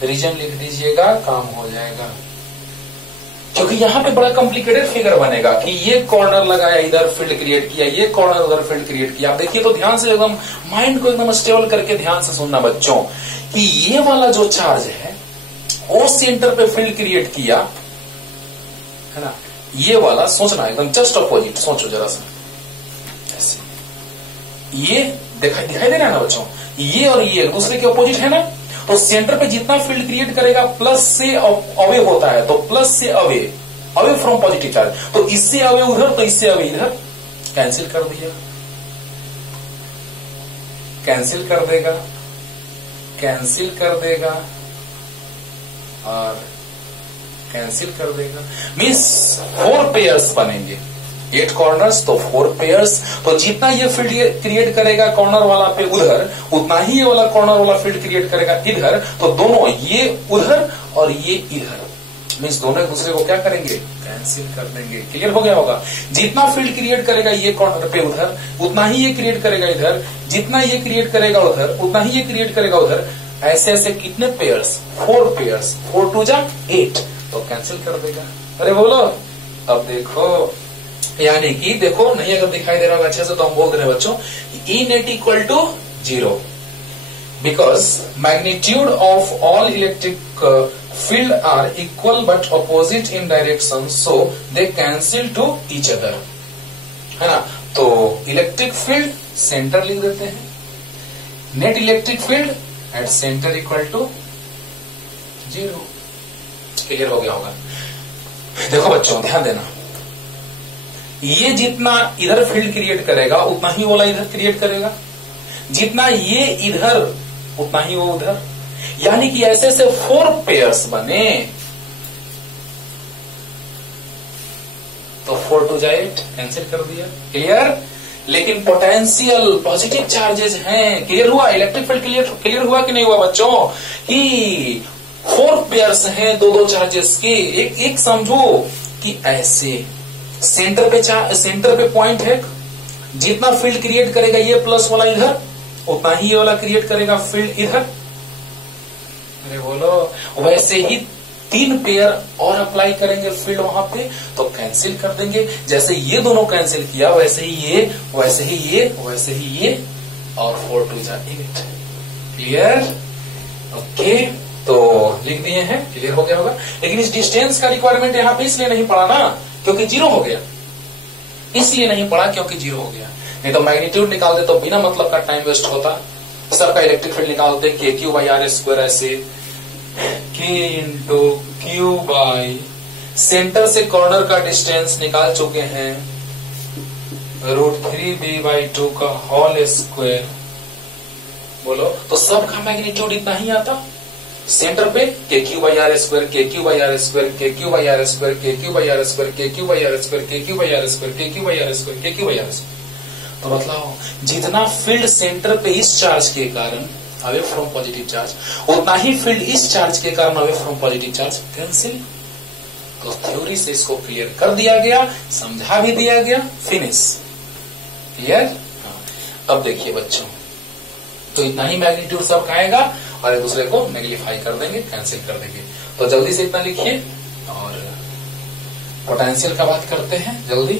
reason लिख दीजिएगा, काम हो जाएगा। क्योंकि यहां पे बड़ा कॉम्प्लिकेटेड फिगर बनेगा कि ये कॉर्नर लगाया, इधर फील्ड क्रिएट किया, ये कॉर्नर उधर फील्ड क्रिएट किया। आप देखिए तो ध्यान से, एकदम माइंड को एकदम स्टेबल करके ध्यान से सुनना बच्चों, कि ये वाला जो चार्ज है वो सेंटर पे फील्ड क्रिएट किया है ना, ये वाला सोचना एकदम जस्ट अपोजिट, सोचो जरा सा ऐसे, ये दिखाई दे रहा है ना बच्चों, ये और ये एक दूसरे के अपोजिट है ना, तो सेंटर पे जितना फील्ड क्रिएट करेगा प्लस से अवे होता है, तो प्लस से अवे फ्रॉम पॉजिटिव चार्ज, तो इससे अवे उधर, तो इससे अवे इधर, कैंसिल कर दिया, कैंसिल कर देगा और कैंसिल कर देगा। मीन्स 4 पेयर्स बनेंगे, 8 कॉर्नर्स तो 4 पेयर्स, तो जितना ये फील्ड क्रिएट करेगा कॉर्नर वाला पे उधर, उतना ही ये वाला कॉर्नर वाला फील्ड क्रिएट करेगा इधर, तो दोनों ये उधर और ये इधर, मीन्स दोनों एक दूसरे को क्या करेंगे, कैंसिल कर देंगे। क्लियर हो गया होगा। जितना फील्ड क्रिएट करेगा ये कॉर्नर पे उधर, उतना ही ये क्रिएट करेगा इधर, जितना ये क्रिएट करेगा उधर, उतना ही ये क्रिएट करेगा उधर, ऐसे ऐसे कितने पेयर्स, 4 पेयर्स, 4 2 जा 8, तो कैंसिल कर देगा। अरे बोलो, अब देखो, यानी कि देखो, नहीं अगर दिखाई दे रहा होगा अच्छे से तो हम बोल दे रहे बच्चों, E net equal to 0 because magnitude of all electric field are equal but opposite in direction, so they cancel to each other, है ना। तो इलेक्ट्रिक फील्ड सेंटर लिख देते हैं, net electric field at centre equal to 0। Clear हो गया होगा। देखो बच्चों ध्यान देना, ये जितना इधर फील्ड क्रिएट करेगा उतना ही वाला इधर क्रिएट करेगा, जितना ये इधर उतना ही वो उधर, यानी कि ऐसे ऐसे 4 पेयर्स बने, तो 4 2 जा 8, कैंसिल कर दिया। क्लियर। लेकिन पोटेंशियल पॉजिटिव चार्जेस हैं। क्लियर हुआ, इलेक्ट्रिक फील्ड क्लियर हुआ कि नहीं हुआ बच्चों, कि 4 पेयर्स हैं 2 2 चार्जेस के। एक समझो कि ऐसे सेंटर पे पॉइंट है, जितना फील्ड क्रिएट करेगा ये प्लस वाला इधर, उतना ही ये वाला क्रिएट करेगा फील्ड इधर। अरे बोलो, वैसे ही 3 पेयर और अप्लाई करेंगे फील्ड वहां पे, तो कैंसिल कर देंगे। जैसे ये दोनों कैंसिल किया, वैसे ही ये, वैसे ही ये, वैसे ही ये, और 4 2 जा 8। क्लियर। ओके, तो लिख दिए हैं। क्लियर हो गया होगा। लेकिन इस डिस्टेंस का रिक्वायरमेंट यहाँ पे इसलिए नहीं पड़ा ना क्योंकि 0 हो गया, इसलिए नहीं पड़ा क्योंकि 0 हो गया। नहीं तो मैग्नीट्यूड निकाल दे तो बिना मतलब का टाइम वेस्ट होता। सबका इलेक्ट्रिक फील्ड निकालते KQ/R² ऐसे, K into Q by centre से कॉर्नर का डिस्टेंस निकाल चुके हैं √3b/2 का होल स्क्वायर। बोलो, तो सबका मैग्नीट्यूड इतना ही आता। सेंटर पे KQ/R², KQ/R², KQ/R², KQ/R², KQ/R², KQ/R², KQ/R², KQ/R²। तो मतलब जितना फील्ड सेंटर पे इस चार्ज के कारण अवे फ्रॉम पॉजिटिव चार्ज, उतना ही फील्ड इस चार्ज के कारण away from positive charge, cancel. तो थ्योरी से इसको क्लियर कर दिया गया, समझा भी दिया गया, फिनिश। क्लियर। अब देखिए बच्चों, तो इतना ही मैग्नीट्यूड सब आएगा और एक दूसरे को नेगलिफाई कर देंगे, कैंसिल कर देंगे। तो जल्दी से इतना लिखिए और पोटेंशियल का बात करते हैं जल्दी।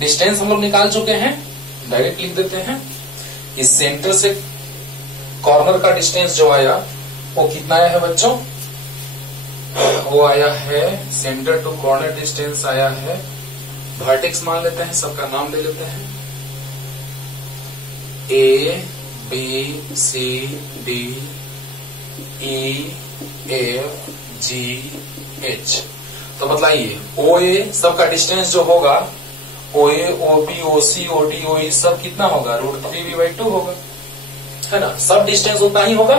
डिस्टेंस हम लोग निकाल चुके हैं, डायरेक्ट लिख देते हैं। इस सेंटर से कॉर्नर का डिस्टेंस जो आया वो कितना आया है बच्चों, वो आया है सेंटर टू कॉर्नर डिस्टेंस आया है, वर्टेक्स मान लेते हैं, सबका नाम ले लेते हैं, ABCD EFGH। तो बताइए OA सबका डिस्टेंस जो होगा OA, OB, OC, OD, OE सब कितना होगा, √3b/2 होगा, है ना। सब डिस्टेंस उतना ही होगा।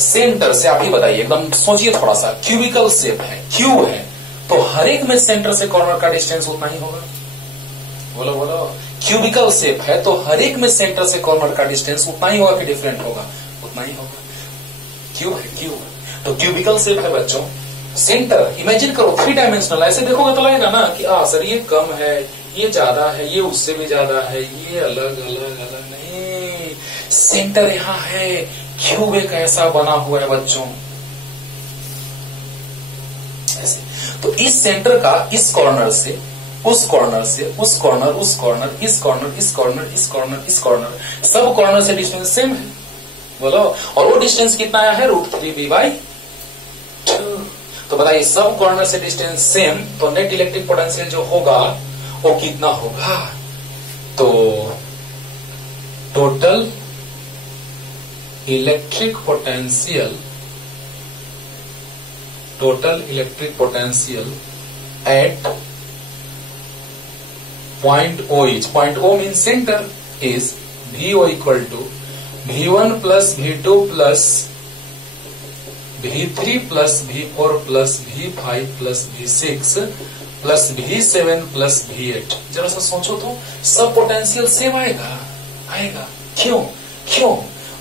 सेंटर से आप ही बताइए, एकदम सोचिए थोड़ा सा, क्यूबिकल शेप है, क्यूब है, तो हर एक में सेंटर से कॉर्नर का डिस्टेंस उतना ही होगा। बोलो बोलो, क्यूबिकल शेप है तो हर एक में सेंटर से कॉर्नर का डिस्टेंस उतना ही होगा कि डिफरेंट होगा, उतना ही होगा। क्यूब है, क्यूब, तो क्यूबिकल शेप है बच्चों। सेंटर इमेजिन करो 3 डायमेंशनल, ऐसे देखोगे तो लगेगा ना कि सर ये कम है, ये ज्यादा है, ये उससे भी ज्यादा है, ये अलग अलग अलग नहीं, सेंटर यहां है। क्यूब एक ऐसा बना हुआ है बच्चों ऐसे, तो इस सेंटर का इस कॉर्नर से उस कॉर्नर से उस कॉर्नर, उस कॉर्नर, इस कॉर्नर, इस कॉर्नर, इस कॉर्नर, इस कॉर्नर, सब कॉर्नर से डिस्टेंस सेम है। बोलो, और वो डिस्टेंस कितना आया है, √3b/2। तो बताइए, सब कॉर्नर से डिस्टेंस सेम, तो नेट इलेक्ट्रिक पोटेंशियल जो होगा वो कितना होगा, तो total electric potential eight point O each. Point O means center is VO equal to V1 plus V2 plus V3 plus V4 plus V5 plus V6 plus V7 plus V8। जरा सा सोचो तो, सब पोटेंशियल सेम आएगा। क्यों?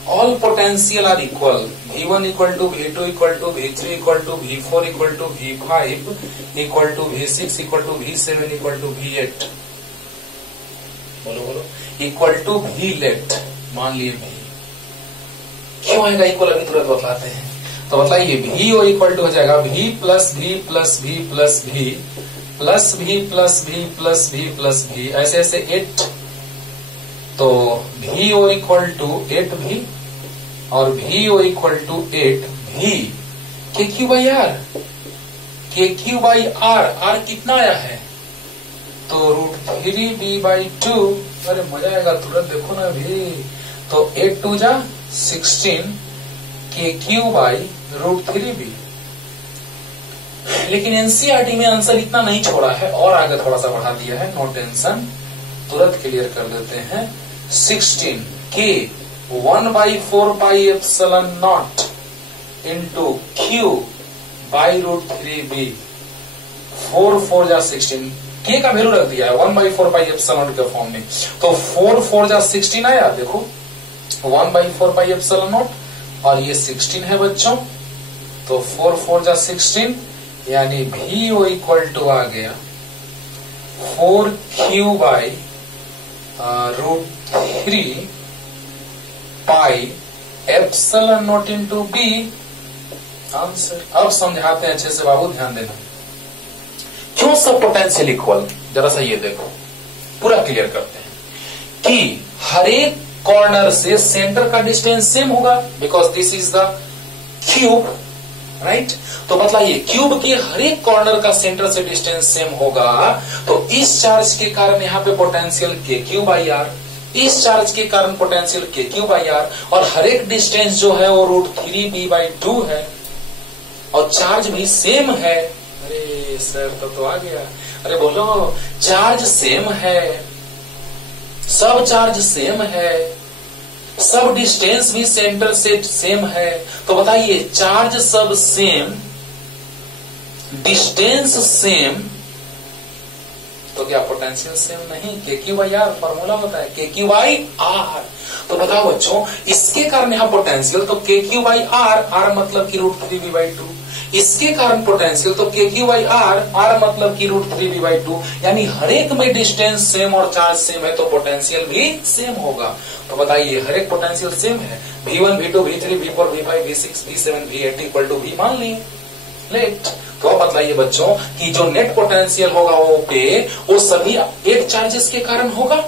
All potential are equal. V1 equal to V2 equal to V3 equal to V4 equal to V5 equal to V6 equal to V7 equal to V8। बोलो, equal to भी late, मान लिए भी। क्यों आएगा equal, अभी तुरंत बतलाते हैं। तो बताइए, भी ओ इक्वल टू हो जाएगा भी प्लस भी प्लस भी प्लस भी प्लस भी प्लस भी प्लस भी प्लस भी, ऐसे ऐसे 8। तो भी ओ इक्वल टू 8 भी और भी ओ इक्वल टू 8 भी। KQ/R, KQ/R कितना आया है, तो √3b/2। अरे मजा आएगा, तुरंत देखो ना भी। तो 8 2 जा 16 KQ/√3b। लेकिन एनसीईआरटी में आंसर इतना नहीं छोड़ा है, और आगे थोड़ा सा बढ़ा दिया है, नो टेंशन, तुरंत क्लियर कर देते हैं। 16 K 1/4πε0 इंटू Q/√3b। 4 4 जा 16, K का वैल्यू रख दिया है 1/4πε के फॉर्म में, तो 4 4 जा 16 आया, देखो 1/4πε0 और ये 16 है बच्चों, तो 4 4 जा 16, यानी VO इक्वल टू आ गया 4Q/√3πε0 इंटू B। आंसर अब समझाते हैं अच्छे से बाबू, ध्यान देना। क्यों सब पोटेंशियल इक्वल, जरा सा ये देखो, पूरा क्लियर करते हैं कि हर एक कॉर्नर से सेंटर का डिस्टेंस सेम होगा, because this is the cube, right. तो बताइए, क्यूब के हर एक कॉर्नर का सेंटर से डिस्टेंस सेम होगा, तो इस चार्ज के कारण यहाँ पे पोटेंशियल KQ/R, इस चार्ज के कारण पोटेंशियल KQ/R, और हर एक डिस्टेंस जो है वो √3b/2 है, और चार्ज भी सेम है। अरे सर तो आ गया, अरे बोलो, चार्ज सेम है, सब चार्ज सेम है, सब डिस्टेंस भी सेंटर से सेम है, तो बताइए चार्ज सब सेम, डिस्टेंस सेम, तो क्या पोटेंशियल सेम नहीं? KQ/R फॉर्मूला होता है, KQ/R। तो बताओ बच्चों, इसके कारण यहाँ पोटेंशियल, तो KQ/R, R मतलब की √3b/2, इसके कारण पोटेंशियल, तो KQ/R, R मतलब की √3b/2, यानी हर एक में डिस्टेंस सेम और चार्ज सेम है, तो पोटेंशियल भी सेम होगा। तो बताइए, हर एक पोटेंशियल सेम है, V1 V2 V3 V4 V5 V6 V7 V8 equal to V मान लिए, लेट। तो अब बतलाइए बच्चों कि जो नेट पोटेंशियल होगा वो सभी 8 चार्जेस के कारण होगा,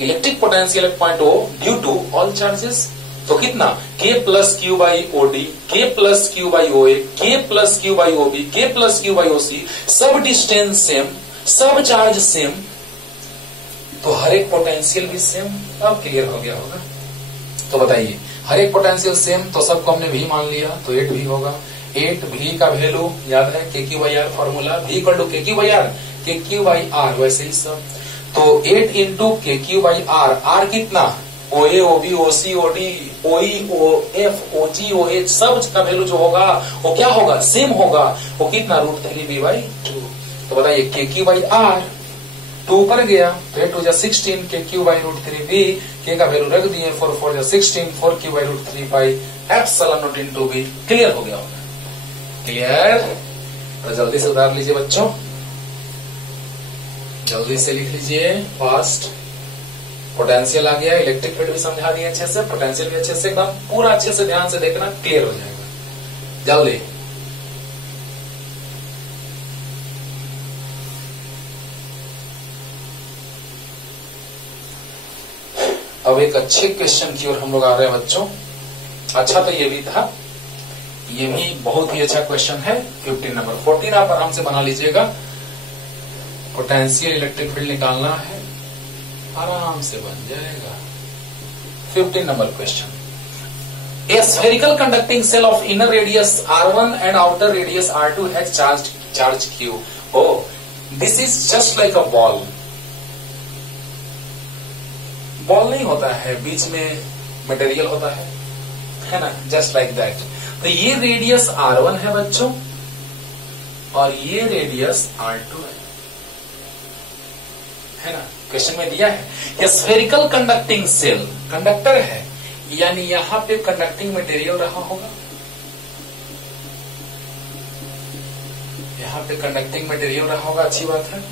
electric potential at point O due to all charges. तो कितना, K plus Q/OD, K plus Q/OA, K plus Q/OB, K plus Q/OC, सब डिस्टेंस सेम, सब चार्ज सेम, तो हर एक पोटेंशियल भी सेम। अब क्लियर हो गया होगा। तो बताइए, हर एक पोटेंशियल सेम, तो सबको हमने V मान लिया, तो 8 भी होगा। 8 V का वैल्यू याद है, KQ/R formula, V equal to KQ/R, KQ/R, वैसे ही सब। तो 8 इंटू के क्यू बाई आर, आर कितना, ओ ए ओ बी ओ सी ओ डी ओ ई ओ एफ ओ जी ओ एच सब का वैल्यू जो होगा वो क्या होगा, सेम होगा, वो कितना √3b/2। तो बताइए के क्यू बाई आर 2 पर गया तो 8 2 16 के क्यू बाई √3b, के का वैल्यू रख दिए 4 4 16 4 Q by √3 by epsilon naught into B. Clear हो गया होगा, क्लियर। तो जल्दी से उतार लीजिए बच्चों, जल्दी से लिख लीजिए फास्ट। पोटेंशियल आ गया, इलेक्ट्रिक फील्ड भी समझा दिया अच्छे से, पोटेंशियल भी अच्छे से, एकदम पूरा अच्छे से ध्यान से देखना, क्लियर हो जाएगा जल्दी। अब एक अच्छे क्वेश्चन की ओर हम लोग आ रहे हैं बच्चों। अच्छा तो ये भी था, ये भी बहुत ही अच्छा क्वेश्चन है। 15 नंबर 14 आप आराम से बना लीजिएगा। पोटेंशियल इलेक्ट्रिक फील्ड निकालना है, आराम से बन जाएगा। 15 नंबर question, A spherical conducting shell of inner radius r1 and outer radius r2 has charge q। Oh this is just like a ball. Ball नहीं होता है, बीच में मटेरियल होता है ना, जस्ट लाइक दैट। तो ये रेडियस r1 है बच्चों और ये रेडियस r2 है ना। क्वेश्चन में दिया है कि स्फेरिकल कंडक्टिंग सेल, कंडक्टर है यानी यहां पे कंडक्टिंग मटेरियल रहा होगा, यहां पे कंडक्टिंग मटेरियल रहा होगा, अच्छी बात है।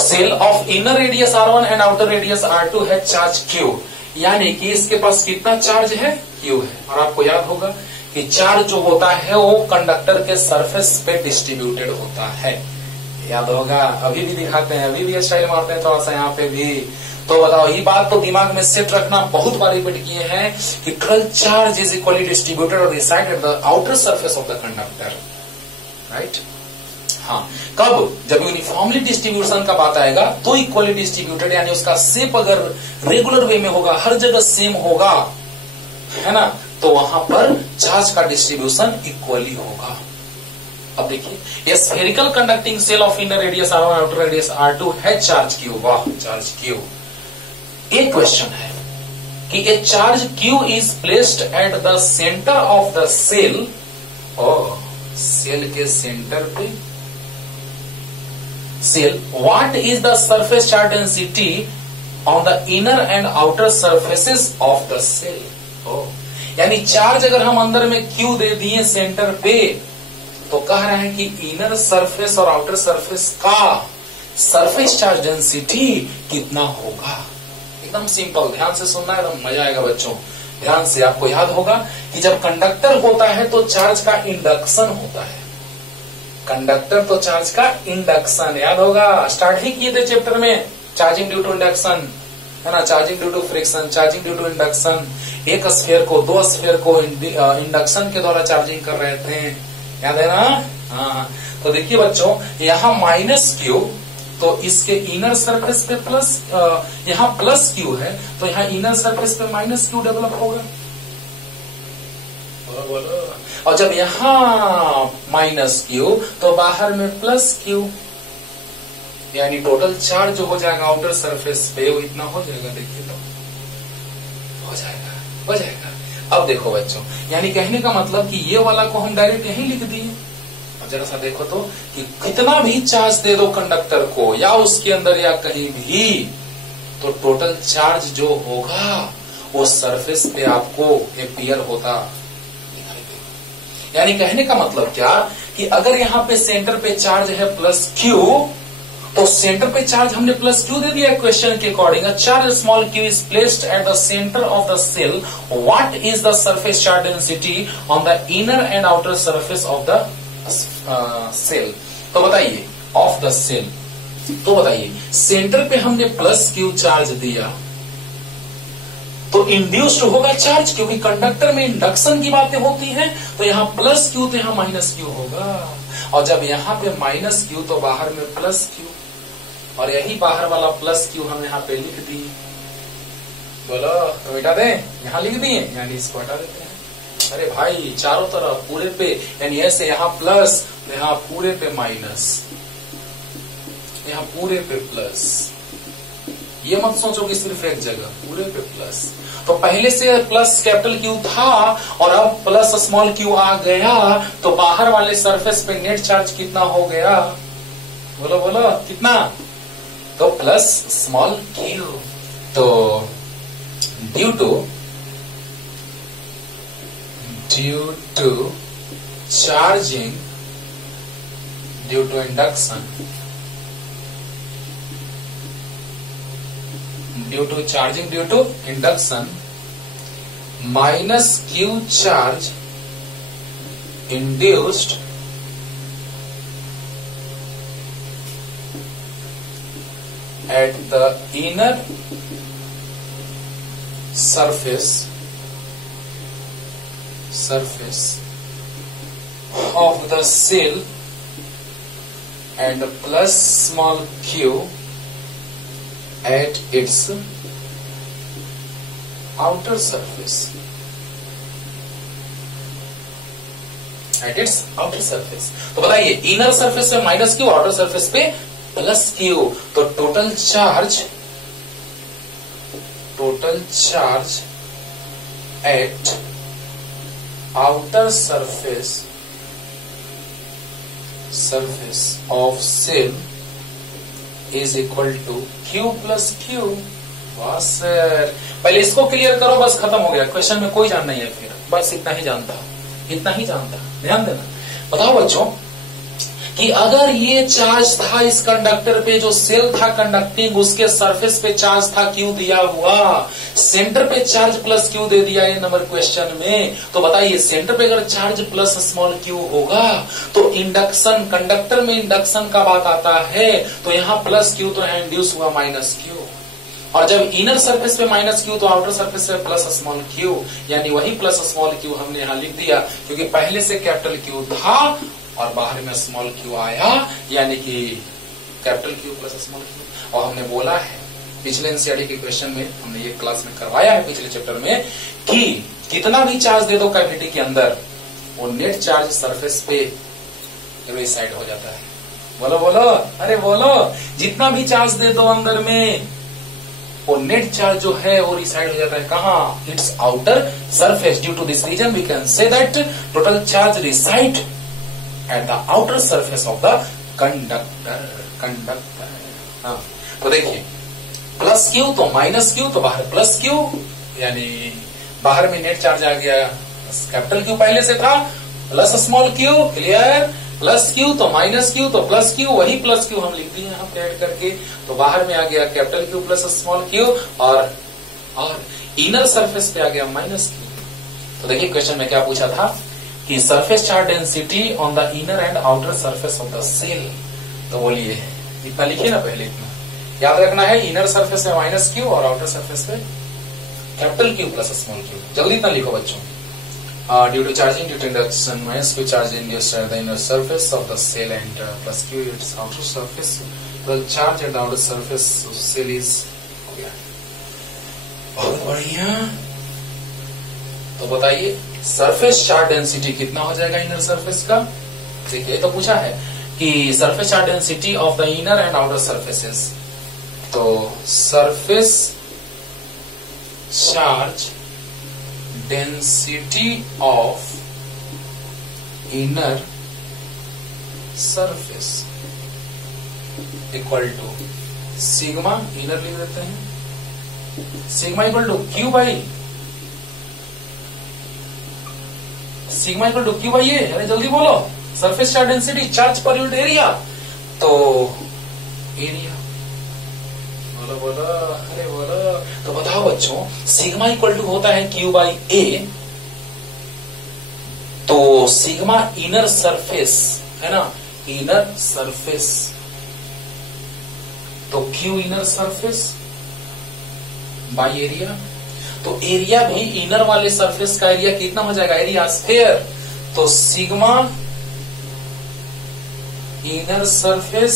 Shell of inner radius r1 and outer radius r2 है चार्ज q, यानी कि इसके पास कितना चार्ज है, q है। और आपको याद होगा कि चार्ज जो होता है वो कंडक्टर के सरफेस पे डिस्ट्रीब्यूटेड होता है, याद होगा। अभी भी दिखाते हैं, अभी भी स्टाइल मारते हैं थोड़ा सा यहाँ पे भी। तो बताओ, ये बात तो दिमाग में सेट रखना, बहुत बार रिपीट किए हैं कि total charge is equally distributed और reside at the outer surface of the conductor, right. हाँ, कब, जब यूनिफॉर्मली डिस्ट्रीब्यूशन का बात आएगा तो इक्वली डिस्ट्रीब्यूटेड, यानी उसका शेप अगर रेगुलर वे में होगा, हर जगह सेम होगा, है ना, तो वहां पर चार्ज का डिस्ट्रीब्यूशन इक्वली होगा। अब देखिए, spherical conducting shell of inner radius r1 outer radius r2 है चार्ज q। वाह, चार्ज q। एक क्वेश्चन है कि a charge q is placed at the centre of the shell, और सेल के सेंटर पे shell, what is the surface charge density on the inner and outer surfaces of the shell. यानी charge अगर हम अंदर में q दे दिए centre पे, तो कह रहे हैं कि इनर सरफेस और आउटर सरफेस का सरफेस चार्ज डेंसिटी कितना होगा। एकदम सिंपल, ध्यान से सुनना, एकदम मजा आएगा बच्चों, ध्यान से। आपको याद होगा कि जब कंडक्टर होता है तो चार्ज का इंडक्शन होता है, कंडक्टर तो चार्ज का इंडक्शन, याद होगा, स्टार्ट ही किए थे चैप्टर में, चार्जिंग ड्यू टू इंडक्शन, है ना, charging due to friction, charging due to induction. एक स्फीयर को, दो स्फीयर को इंडक्शन के द्वारा चार्जिंग कर रहे थे, याद है ना। हाँ, तो देखिए बच्चों, यहाँ -q, तो इसके इनर सरफेस पे प्लस, यहाँ +q है तो यहाँ इनर सरफेस पे -q डेवलप होगा, बोलो। और जब यहाँ -q तो बाहर में +q, यानी टोटल चार्ज जो हो जाएगा आउटर सरफेस पे वो इतना हो जाएगा। देखिए तो हो जाएगा। अब देखो बच्चों, यानी कहने का मतलब कि ये वाला को हम डायरेक्ट यहीं लिख दिए। अब जरा सा देखो तो कि कितना भी चार्ज दे दो कंडक्टर को या उसके अंदर या कहीं भी, तो टोटल चार्ज जो होगा वो सरफेस पे आपको अपीयर होता दिखाई देगा। यानी कहने का मतलब क्या कि अगर यहाँ पे सेंटर पे चार्ज है +q, तो सेंटर पे चार्ज हमने +q दे दिया क्वेश्चन के according. Charge small q is placed at the centre of the shell, what is the surface charge density on the inner and outer surface of the cell. तो बताइए, of the cell, तो बताइए centre पे हमने +q charge दिया तो induced होगा charge, क्योंकि कंडक्टर में इंडक्शन की बातें होती हैं, तो यहाँ +q तो यहाँ -q होगा। और जब यहाँ पे -q तो बाहर में +q, और यही बाहर वाला +q हम यहाँ पे लिख दिए। बोलो, तो मिटा दें, यहाँ लिख दिए, यानी इसको हटा देते हैं। अरे भाई, चारों तरफ पूरे पे, यानी ऐसे यहाँ प्लस, यहाँ पूरे पे माइनस, यहाँ पूरे पे प्लस, ये मत सोचो कि सिर्फ एक जगह, पूरे पे प्लस। तो पहले से प्लस कैपिटल क्यू था और अब प्लस स्मॉल क्यू आ गया, तो बाहर वाले सरफेस पे नेट चार्ज कितना हो गया? बोलो बोलो कितना? तो प्लस स्मॉल क्यू। तो due to charging, due to induction, due to charging due to induction, minus Q charge induced at the inner surface of the cell and plus small q at its outer surface. At its outer surface. तो बताइए inner surface पे minus Q, outer surface पे plus Q, तो total charge at outer surface of shell is equal to Q plus Q. बस sir, पहले इसको clear करो, बस खत्म हो गया। क्वेश्चन में कोई जान नहीं है, फिर बस इतना ही जानता। ध्यान देना। बताओ बच्चों कि अगर ये चार्ज था इस कंडक्टर पे, जो सेल था कंडक्टिंग, उसके सरफेस पे चार्ज था क्यू दिया हुआ, सेंटर पे चार्ज प्लस क्यू दे दिया ये नंबर क्वेश्चन में, तो बताइए सेंटर पे अगर चार्ज प्लस स्मॉल क्यू होगा तो इंडक्शन, कंडक्टर में इंडक्शन का बात आता है, तो यहाँ प्लस क्यू तो यहाँ इंड्यूस हुआ माइनस क्यू, और जब इनर सरफेस पे माइनस क्यू तो आउटर सरफेस पे प्लस स्मॉल क्यू, यानी वही प्लस स्मॉल क्यू हमने यहाँ लिख दिया, क्योंकि पहले से कैपिटल क्यू था और बाहर में स्मॉल क्यू आया, यानी कि capital Q plus small Q. और हमने बोला है पिछले एनसीईआरटी के क्वेश्चन में, हमने ये क्लास में करवाया है पिछले चैप्टर में, कि कितना भी चार्ज दे दो कैविटी के अंदर, वो नेट चार्ज सरफेस पे रिसाइड हो जाता है। बोलो बोलो, अरे बोलो, जितना भी चार्ज दे दो अंदर में, वो नेट चार्ज जो है वो रिसाइड हो जाता है कहाँ? It's outer surface. Due to this reason we can say that total charge reside at the outer surface of the conductor. हाँ, तो देखिए प्लस क्यू तो माइनस क्यू, तो बाहर प्लस क्यू, यानी बाहर में नेट चार्ज आ गया, कैपिटल क्यू पहले से था, plus small Q, clear, plus Q तो माइनस क्यू तो प्लस क्यू, वही प्लस क्यू हम लिख दिए यहाँ पे ऐड करके, तो बाहर में आ गया capital Q plus small Q, और इनर सरफेस पे आ गया माइनस क्यू। तो देखिए क्वेश्चन में क्या पूछा था कि surface charge density on the inner and outer surface of the cell. तो बोलिए इतना लिखिए ना, पहले इतना याद रखना है, इनर सरफेस में माइनस क्यू और आउटर सरफेस पे capital Q plus small Q. जल्दी इतना लिखो बच्चों। Due to charging due to induction, minus Q charge induced at the inner surface of the cell and plus Q its outer surface. The charge at the outer surface of cell is बहुत बढ़िया। तो बताइए surface charge density कितना हो जाएगा inner surface का? देखिए तो पूछा है कि surface charge density of the inner and outer surfaces, तो surface charge density of inner surface equal to sigma, inner लिख देते हैं, sigma equal to q by, sigma equal to q by ये, अरे जल्दी बोलो, surface charge density charge per unit area, तो area, बोलो बोलो, अरे बोलो। तो बताओ बच्चों सिग्मा इक्वल टू होता है क्यू बाई ए, तो सिग्मा इनर सरफेस है ना, इनर सरफेस, तो Q inner surface by area, तो एरिया भी इनर वाले सरफेस का एरिया कितना हो जाएगा? एरिया स्फेयर, तो sigma inner surface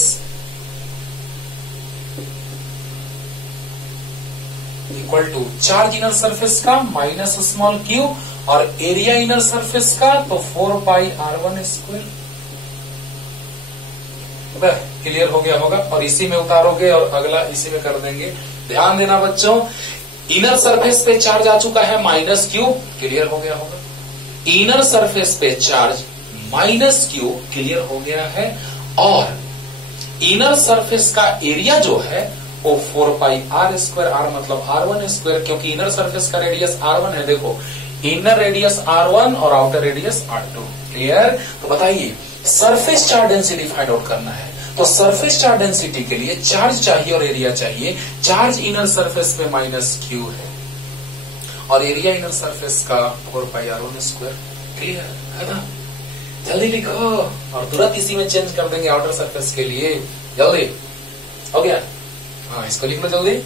equal to charge inner surface का माइनस स्मॉल क्यू और एरिया इनर सरफेस का, तो 4 पाई r1 स्क्वायर। क्लियर हो गया होगा, और इसी में उतारोगे और अगला इसी में कर देंगे, ध्यान देना बच्चों, इनर सरफेस पे चार्ज आ चुका है -q, क्लियर हो गया होगा। इनर सरफेस पे चार्ज -q क्लियर हो गया है, और इनर सरफेस का एरिया जो है वो 4πr², r मतलब r1², क्योंकि इनर सरफेस का रेडियस r1 है। देखो, इनर रेडियस r1 और आउटर रेडियस r2, क्लियर। तो बताइए, surface charge density find out करना है, तो सरफेस चार्ज डेंसिटी के लिए चार्ज चाहिए और एरिया चाहिए। चार्ज इनर सरफेस पे -q है और एरिया इनर सरफेस का 4πr1², क्लियर है ना। जल्दी लिखो, और तुरंत इसी में चेंज कर देंगे आउटर सरफेस के लिए। जल्दी हो गया, हाँ इसको लिख लो जल्दी।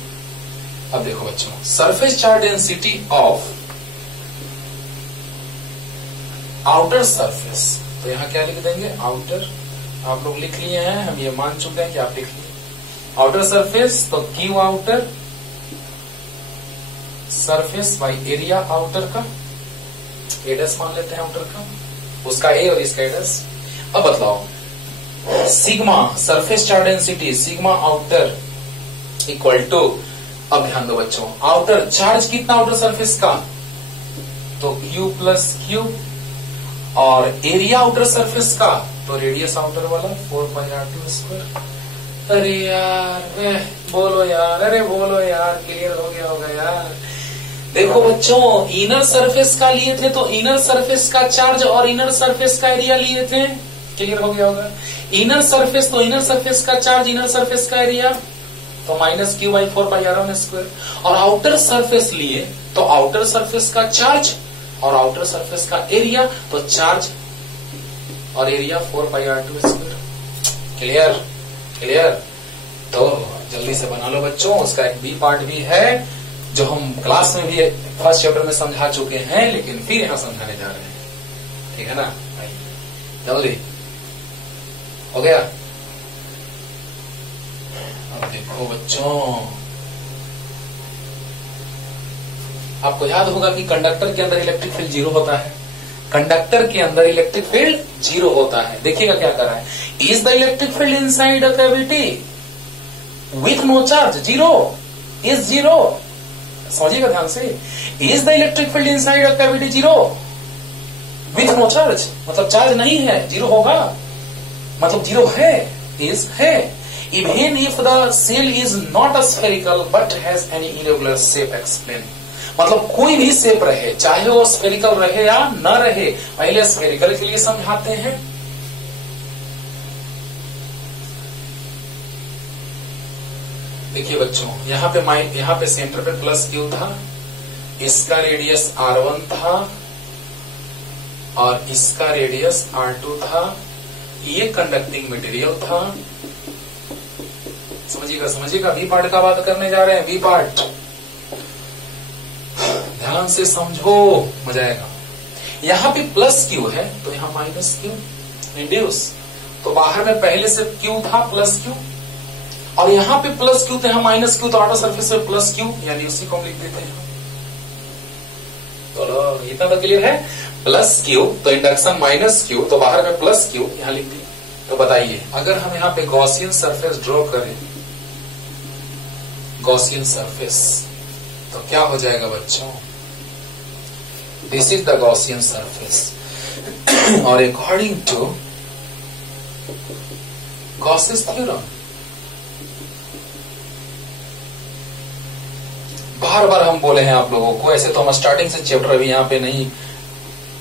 अब देखो बच्चों, surface charge density of outer surface, तो यहां क्या लिख देंगे, आउटर। आप लोग लिख लिए हैं, हम ये मान चुके हैं कि आप लिख लिए आउटर सरफेस, तो Q outer surface by area outer का, एडस मान लेते हैं आउटर का, उसका ए और इसका एडस। अब बतलाओ, sigma surface charge density sigma outer equal to, अब ध्यान दो बच्चों, आउटर चार्ज कितना आउटर सरफेस का, तो Q प्लस Q, और एरिया आउटर सरफेस का, तो रेडियस आउटर वाला 4πr²। अरे यार बोलो यार, अरे बोलो यार, क्लियर हो गया होगा यार। देखो बच्चों, इनर सरफेस का लिए थे तो इनर सरफेस का चार्ज और इनर सरफेस का एरिया लिए थे, क्लियर हो गया होगा। इनर सरफेस तो इनर सरफेस का चार्ज, इनर सरफेस का एरिया, तो -q/4πr1², और आउटर सरफेस लिए तो आउटर सरफेस का चार्ज और आउटर सरफेस का एरिया, तो चार्ज और एरिया 4πr2², क्लियर क्लियर। तो जल्दी से बना लो बच्चों, उसका एक बी पार्ट भी है जो हम क्लास में भी फर्स्ट चैप्टर में समझा चुके हैं, लेकिन फिर यहां समझाने जा रहे हैं, ठीक है ना भाई। जल्दी हो गया। अब देखो बच्चों, आपको याद होगा कि कंडक्टर के अंदर इलेक्ट्रिक फील्ड 0 होता है, कंडक्टर के अंदर इलेक्ट्रिक फील्ड 0 होता है। देखिएगा क्या कर रहा है, is the electric field inside a cavity with no charge, 0 is 0, समझिएगा ध्यान से, is the electric field inside a cavity 0 with no charge, मतलब चार्ज नहीं है, 0 होगा, मतलब 0 है, इज है। Even if the cell is not a spherical but has any irregular shape, explain। मतलब कोई भी शेप रहे, चाहे वो स्फेरिकल रहे या न रहे, पहले स्फेरिकल के लिए समझाते हैं। देखिए बच्चों, यहाँ पे सेंटर पे +q था, इसका रेडियस r1 था और इसका रेडियस r2 था, ये कंडक्टिंग मटेरियल था। समझिएगा, बी पार्ट का बात करने जा रहे हैं, बी पार्ट, ध्यान से समझो, मजा आएगा। यहाँ पे +q है तो यहाँ -q, इंड्यूस, तो बाहर में पहले से q था +q, और यहाँ पे +q तो यहाँ -q, तो आउटर सरफेस पे +q, यानी उसी को हम लिख देते हैं। तो इतना तो क्लियर है, +q तो इंडक्शन -q, तो बाहर में +q यहाँ लिख दिया। तो बताइए, अगर हम यहाँ पे गॉसियन सरफेस ड्रॉ करें, गॉसियन सरफेस, तो क्या हो जाएगा बच्चों, this is the Gaussian surface, और अकॉर्डिंग टू गॉसेस थ्योरम, बार बार हम बोले हैं आप लोगों को, ऐसे तो हम स्टार्टिंग से चैप्टर अभी यहाँ पे नहीं,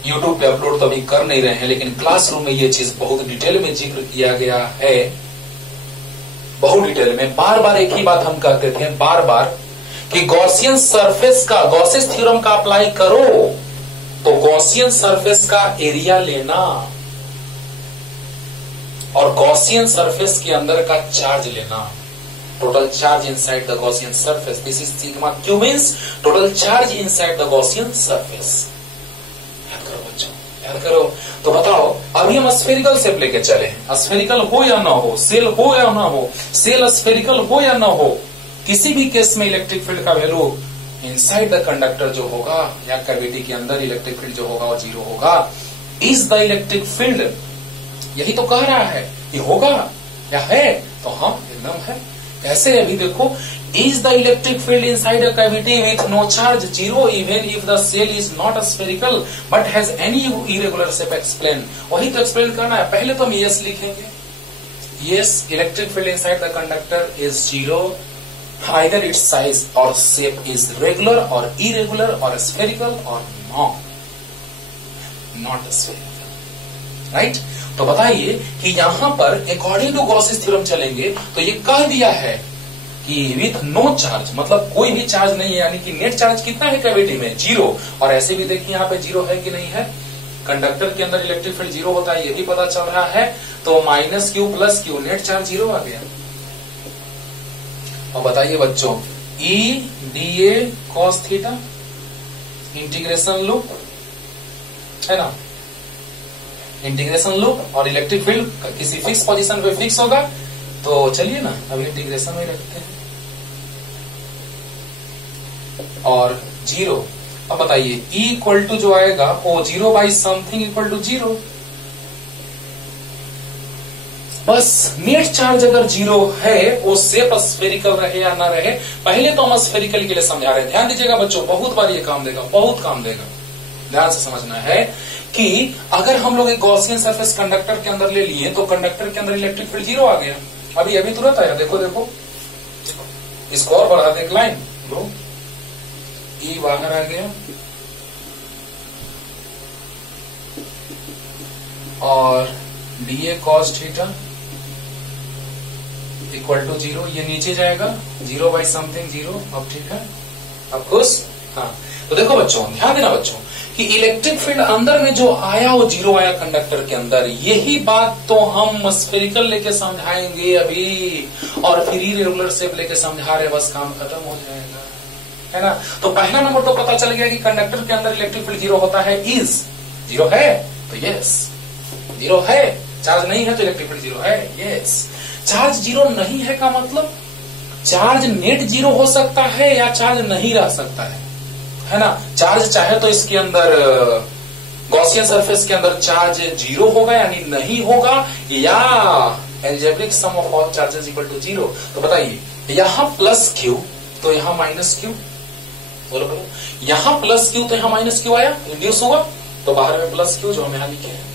यूट्यूब पे अपलोड तो अभी कर नहीं रहे हैं, लेकिन क्लासरूम में ये चीज बहुत डिटेल में जिक्र किया गया है, बहुत डिटेल में। बार बार एक ही बात हम कहते थे, बार बार, कि गॉसियन सरफेस का, गॉसेस थ्योरम का अप्लाई करो तो गॉसियन सरफेस का एरिया लेना और गॉसियन सरफेस के अंदर का चार्ज लेना, total charge inside the Gaussian surface, this is sigma Q, means total charge inside the Gaussian surface. याद करो बच्चों, याद करो। तो बताओ, अभी हम स्फेरिकल शेप लेके चले हैं, स्फेरिकल हो या ना हो, सेल हो या ना हो, सेल स्फेरिकल हो या ना हो, किसी भी केस में इलेक्ट्रिक फील्ड का वैल्यू इनसाइड द कंडक्टर जो होगा या कैविटी के अंदर इलेक्ट्रिक फील्ड जो होगा वो 0 होगा। इज द इलेक्ट्रिक फील्ड, यही तो कह रहा है, ये होगा या है, तो हाँ एकदम है। कैसे? अभी देखो, Is the electric field inside a cavity with no charge zero even if the cell is not spherical but has any irregular shape? Explain. वही तो explain करना है. पहले तो हम yes लिखेंगे. Yes, electric field inside the conductor is zero. Either its size or shape is regular or irregular or spherical or not spherical. Right? तो बताइए कि यहां पर अकॉर्डिंग टू गॉसिस थ्योरम चलेंगे तो ये कह दिया है कि विथ नो चार्ज मतलब कोई भी चार्ज नहीं है, यानी कि नेट चार्ज कितना है कैविटी में? जीरो. और ऐसे भी देखिए यहाँ पे जीरो है कि नहीं है. कंडक्टर के अंदर इलेक्ट्रिक फील्ड जीरो होता है, ये भी पता चल रहा है. तो minus Q plus Q, net charge zero आ गया. और बताइए बच्चों, E D A cos theta integration loop है ना, इंटीग्रेशन लूप, और इलेक्ट्रिक फील्ड किसी फिक्स पोजीशन पे फिक्स होगा. तो चलिए ना अभी इंटीग्रेशन में रखते हैं. और जीरो. अब बताइए E इक्वल टू जो आएगा वो zero by something equal to zero. बस नेट चार्ज अगर जीरो है वो शेप स्फेरिकल रहे या ना रहे, पहले तो हम स्फेरिकल के लिए समझा रहे हैं. ध्यान दीजिएगा बच्चों, बहुत बार ये काम देगा, बहुत काम देगा. ध्यान से समझना है कि अगर हम लोग एक गॉसियन सरफेस कंडक्टर के अंदर ले लिए तो कंडक्टर के अंदर इलेक्ट्रिक फील्ड जीरो आ गया. अभी तुरंत आया. देखो देखो, इसको और बढ़ा दे एक लाइन. लो ई बाहर आ गया और D A cos theta equal to zero. ये नीचे जाएगा, जीरो बाई समथिंग जीरो. अब ठीक है, अब खुश. हाँ, तो देखो बच्चों, ध्यान देना बच्चों कि इलेक्ट्रिक फील्ड अंदर में जो आया वो जीरो आया कंडक्टर के अंदर. यही बात तो हम स्फेरिकल लेके समझाएंगे अभी, और फिर इरेगुलर शेप लेके समझा रहे, बस काम खत्म हो जाएगा, है ना. तो पहला नंबर तो पता चल गया कि कंडक्टर के अंदर इलेक्ट्रिक फील्ड जीरो होता है. इज जीरो है तो यस जीरो है. चार्ज नहीं है तो इलेक्ट्रिक फील्ड जीरो है. यस. चार्ज जीरो नहीं है का मतलब चार्ज नेट जीरो हो सकता है या चार्ज नहीं रह सकता है ना. चार्ज चाहे तो इसके अंदर गॉसियन सरफेस के अंदर चार्ज जीरो होगा यानी नहीं होगा, या algebraic sum of all charges equal to zero. तो बताइए, यहां प्लस क्यू तो यहां माइनस क्यू. बोलो बोलो, यहां प्लस क्यू तो यहां माइनस क्यू आया, रिड्यूस हुआ, तो बाहर में प्लस क्यू जो हम यहां लिखे हैं.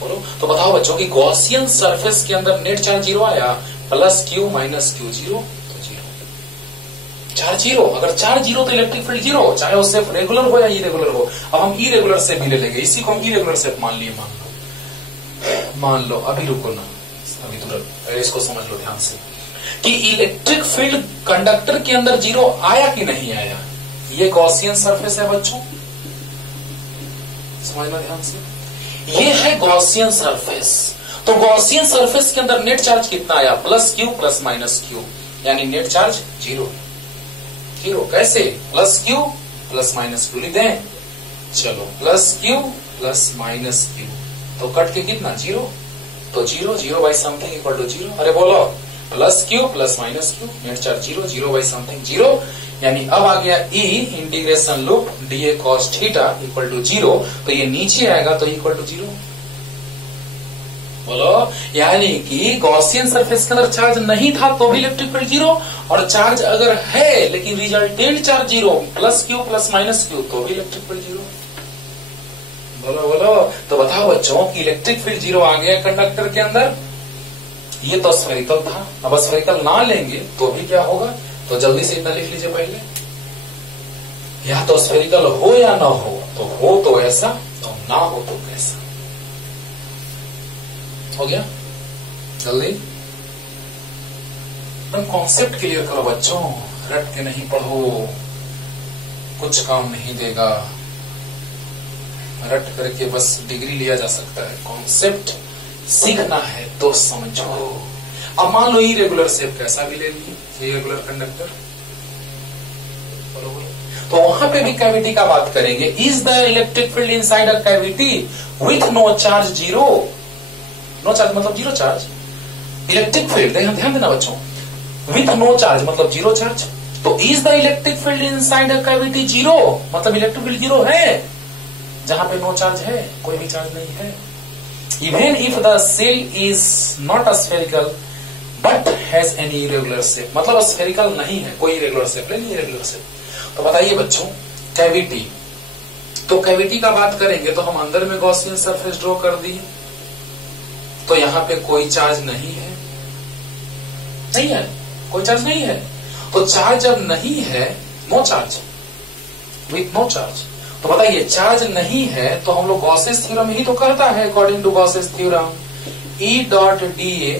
बोलो, तो बताओ बच्चों कि गॉसियन सरफेस के अंदर नेट चार्ज जीरो आया, plus Q minus Q zero, तो जीरो. चार्ज जीरो, अगर चार्ज जीरो तो इलेक्ट्रिक फील्ड जीरो, चाहे वो शेप रेगुलर हो या इरेगुलर हो. अब हम इरेगुलर शेप भी ले लेंगे, इसी को हम इरेगुलर शेप मान लिए. मान लो अभी रुको ना, अभी तुरंत इसको समझ लो ध्यान से कि इलेक्ट्रिक फील्ड कंडक्टर के अंदर जीरो आया कि नहीं आया. ये गॉसियन सरफेस है बच्चों, समझना ध्यान से. ये है गॉसियन सरफेस. तो गॉसियन सरफेस के अंदर नेट चार्ज कितना आया? Plus Q plus minus Q, यानी नेट चार्ज जीरो. जीरो कैसे? Plus Q plus minus Q लिख दें. चलो, plus Q plus minus Q, तो कट के कितना? जीरो. तो zero, zero by something equal to zero. अरे बोलो, plus Q plus minus Q, net charge zero, zero by something zero. यानी अब आ गया ई integration loop D A cos theta equal to zero. तो ये नीचे आएगा तो इक्वल टू जीरो. बोलो, यानी कि गॉसियन सरफेस के अंदर चार्ज नहीं था तो भी इलेक्ट्रिक फील्ड जीरो, और चार्ज अगर है लेकिन resultant charge zero, plus Q plus minus Q, तो भी इलेक्ट्रिक फील्ड जीरो. बोलो बोलो, तो बताओ बच्चों कि इलेक्ट्रिक फील्ड जीरो आ गया कंडक्टर के अंदर. ये तो स्फेरिकल था. अब स्फेरिकल ना लेंगे तो भी क्या होगा, तो जल्दी से इतना लिख लीजिए पहले. या तो स्फेरिकल हो या ना हो तो ऐसा, तो ना हो तो कैसा. हो गया जल्दी. कॉन्सेप्ट क्लियर करो बच्चों, रट के नहीं पढ़ो, कुछ काम नहीं देगा. रट करके बस डिग्री लिया जा सकता है. कॉन्सेप्ट सीखना है तो समझो. अब मान लो इरेगुलर शेप कैसा भी ले लीजिए, इरेगुलर कंडक्टर. तो वहां पे भी कैविटी का बात करेंगे. Is the electric field inside a cavity with no charge zero. No charge मतलब जीरो चार्ज. इलेक्ट्रिक फील्ड ध्यान देना बच्चों, विथ नो चार्ज मतलब जीरो चार्ज. तो is the electric field inside a cavity zero, मतलब इलेक्ट्रिक फील्ड जीरो है जहां पे नो चार्ज है, कोई भी चार्ज नहीं है. Even if the cell is not spherical, but has any irregular shape, मतलब स्फेरिकल नहीं है, कोई इरेगुलर शेप नहीं, इरेगुलर शेप। तो बताइए बच्चों कैविटी, तो कैविटी का बात करेंगे तो हम अंदर में गॉसियन सरफेस ड्रॉ कर दिए, तो यहां पे कोई चार्ज नहीं है, नहीं है, कोई चार्ज नहीं है। तो चार्ज जब नहीं है, no charge, with no charge, तो बताइए चार्ज नहीं है तो हम लोग गॉसेस थ्योरम ही तो कहता है, according to Gauss's theorem E dot D A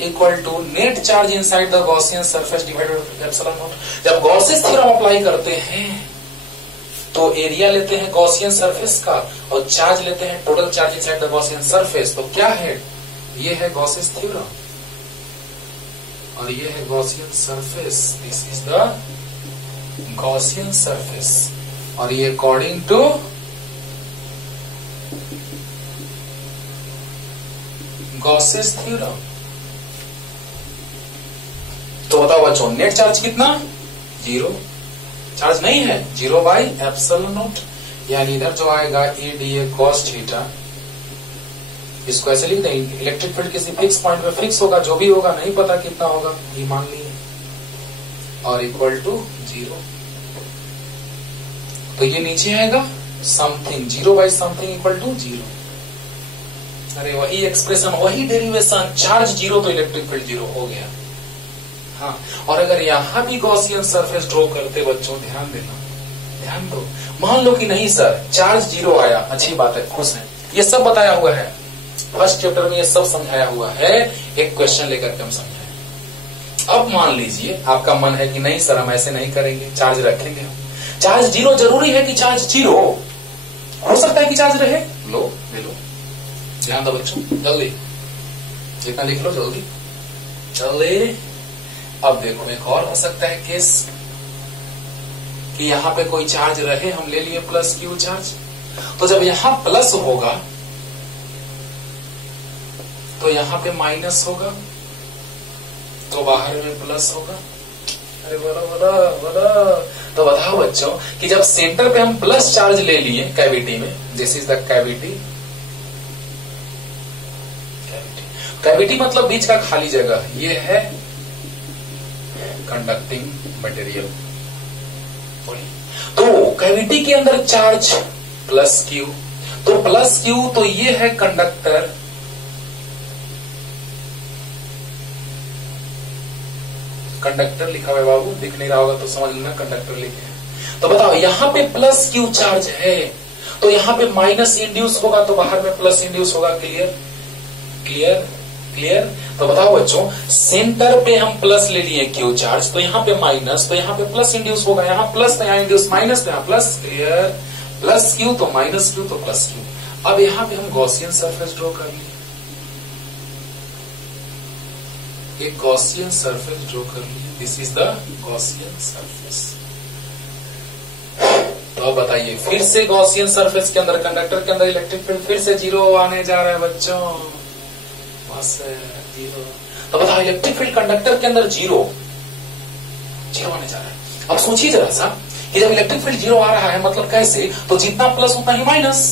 equal to net charge inside the Gaussian surface divided epsilon naught. जब गॉसेस थ्योरम अप्लाई करते हैं तो एरिया लेते हैं गॉसियन सरफेस का और चार्ज लेते हैं total charge inside the Gaussian surface. तो क्या है, ये है गॉसेस थ्योरम और ये है Gaussian surface, this is the Gaussian surface, और ये अकॉर्डिंग टू गॉसेस थ्योरम। तो बताओ बच्चों नेट चार्ज कितना, 0, चार्ज नहीं है, 0 बाई एप्सिलॉन नॉट, यानी इधर जो आएगा A D A cos theta, इसको ऐसे लिख दें, इलेक्ट्रिक फील्ड किसी फिक्स पॉइंट पे फिक्स होगा, जो भी होगा नहीं पता कितना होगा, ये मान लिए, और इक्वल टू 0। तो ये नीचे आएगा something, 0 by something equal to 0। अरे वही एक्सप्रेशन, वही डेरिवेशन, चार्ज 0 तो इलेक्ट्रिक फील्ड 0 हो गया। हाँ, और अगर यहां भी गॉसियन सरफेस ड्रॉ करते बच्चों, ध्यान देना, ध्यान दो, मान लो कि नहीं सर चार्ज 0 आया, अच्छी बात है, खुश है, ये सब बताया हुआ है फर्स्ट चैप्टर में, ये सब समझाया हुआ है, एक क्वेश्चन लेकर के हम समझाएं। अब मान लीजिए आपका मन है कि नहीं सर हम ऐसे नहीं करेंगे, चार्ज रखेंगे हम, चार्ज 0 जरूरी है कि चार्ज 0 हो सकता है कि चार्ज रहे, लो ले लो, ध्यान दो बच्चों, जल्दी जितना लिख लो जल्दी जल्दी। अब देखो एक और हो सकता है केस कि यहां पे कोई चार्ज रहे, हम ले लिए प्लस क्यू चार्ज, तो जब यहां प्लस होगा तो यहां पे माइनस होगा, तो बाहर में प्लस होगा। अरे बोला बोला बोला, तो बताओ बच्चों कि जब सेंटर पे हम प्लस चार्ज ले लिए कैविटी में, this is the cavity, cavity मतलब बीच का खाली जगह, ये है कंडक्टिंग मटेरियल। तो कैविटी के अंदर चार्ज प्लस क्यू, तो प्लस क्यू तो ये है कंडक्टर, कंडक्टर लिखा हुआ है बाबू, दिख नहीं रहा होगा तो समझ लेना कंडक्टर लिखे हैं। तो बताओ यहां पे प्लस क्यू चार्ज है, तो यहां पे माइनस इंड्यूस होगा, तो बाहर में प्लस इंड्यूस होगा। Clear clear clear. तो बताओ बच्चों सेंटर पे हम प्लस ले लिए क्यू चार्ज, तो यहाँ पे माइनस, तो यहाँ पे प्लस इंड्यूस होगा, यहाँ प्लस तो यहाँ इंड्यूस, माइनस तो यहाँ प्लस। क्लियर, प्लस क्यू तो माइनस क्यू तो प्लस क्यू। अब यहाँ पे हम गॉसियन सरफेस ड्रॉ कर लिए, एक गॉसियन सरफेस ड्रॉ कर लिए, this is the Gaussian surface. तो अब बताइए फिर से गॉसियन सरफेस के अंदर कंडक्टर के अंदर इलेक्ट्रिक फील्ड फिर से 0 आने जा रहा है बच्चों, बस 0। तो बताओ इलेक्ट्रिक फील्ड कंडक्टर के अंदर 0 आने जा रहा है। अब सोचिए जरा सा कि जब इलेक्ट्रिक फील्ड 0 आ रहा है मतलब कैसे, तो जितना प्लस उतना ही माइनस।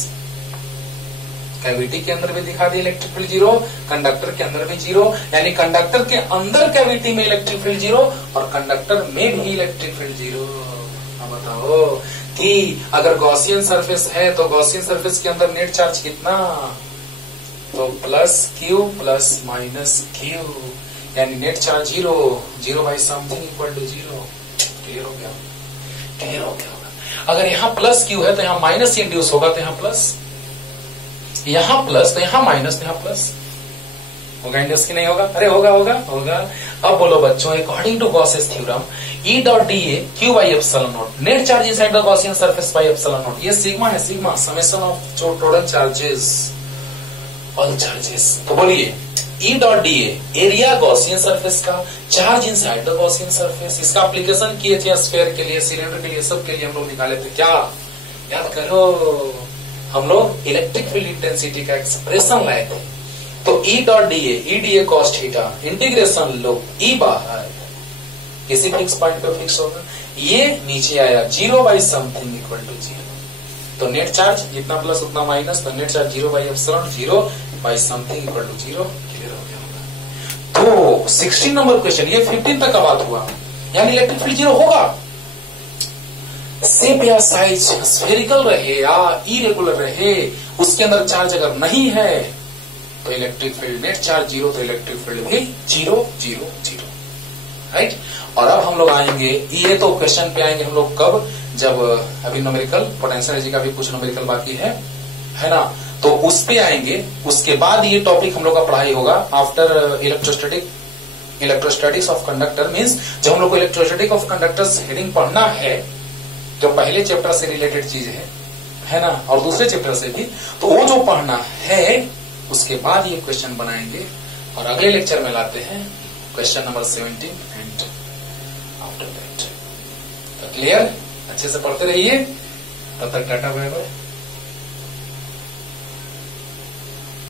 कैविटी के अंदर भी दिखा दी इलेक्ट्रिक फील्ड 0, कंडक्टर के अंदर भी 0, यानी कंडक्टर के अंदर कैविटी में इलेक्ट्रिक फील्ड 0 और कंडक्टर में भी इलेक्ट्रिक फील्ड 0। अब बताओ कि अगर गॉसियन सरफेस है तो गॉसियन सरफेस के अंदर नेट चार्ज कितना, तो plus Q plus minus Q, यानी net charge 0 by something equal to 0। Clear हो गया, क्लियर हो गया होगा। अगर यहाँ प्लस क्यू है तो यहाँ माइनस इंड्यूस होगा, तो यहाँ प्लस, यहाँ प्लस तो यहाँ माइनस, तो यहाँ प्लस होगा, इंड्यूस की नहीं होगा, अरे होगा होगा होगा। अब बोलो बच्चों according to Gauss's theorem E dot D A Q by epsilon naught, net charge inside the Gaussian surface by epsilon naught, ये सिग्मा है, sigma summation of total charges all charges. तो बोलिए E dot D A area Gaussian surface का, charge inside the Gaussian surface. इसका application किए थे sphere के लिए, सिलेंडर के लिए, सब के लिए हम लोग निकाले थे। क्या याद करो, हम लोग इलेक्ट्रिक फील्ड इंटेंसिटी का एक्सप्रेशन लाए थे। तो E dot D A cos theta integration low E बाहर किसी फिक्स पॉइंट पे फिक्स होगा, ये नीचे आया 0 बाई समथिंग इक्वल टू 0। तो नेट चार्ज जितना प्लस उतना माइनस, तो net charge 0 by epsilon 0 by something equal to 0। Clear हो गया होगा। तो 16 नंबर क्वेश्चन, ये 15 तक का बात हुआ, यानी इलेक्ट्रिक फील्ड 0 होगा। शेप या साइज स्फेरिकल रहे या इरेगुलर रहे, उसके अंदर चार्ज अगर नहीं है तो इलेक्ट्रिक फील्ड नेट चार्ज 0, तो इलेक्ट्रिक फील्ड भी 0 0 0, राइट। और अब हम लोग आएंगे, ये तो क्वेश्चन पे आएंगे हम लोग कब, जब अभी न्यूमेरिकल पोटेंशियल एनर्जी का भी कुछ न्यूमेरिकल बाकी है ना, तो उस पे आएंगे। उसके बाद ये टॉपिक हम लोग का पढ़ाई होगा after electrostatics of conductor, means जब हम लोग को इलेक्ट्रोस्टैटिक ऑफ कंडक्टर्स हेडिंग पढ़ना है, जो पहले चैप्टर से रिलेटेड चीज है ना, और दूसरे चैप्टर से भी, तो वो जो पढ़ना है उसके बाद ये क्वेश्चन बनाएंगे और अगले लेक्चर में लाते हैं question number 17 and after that. Clear? अच्छे से पढ़ते रहिए, तब तक टाटा बाय बाय।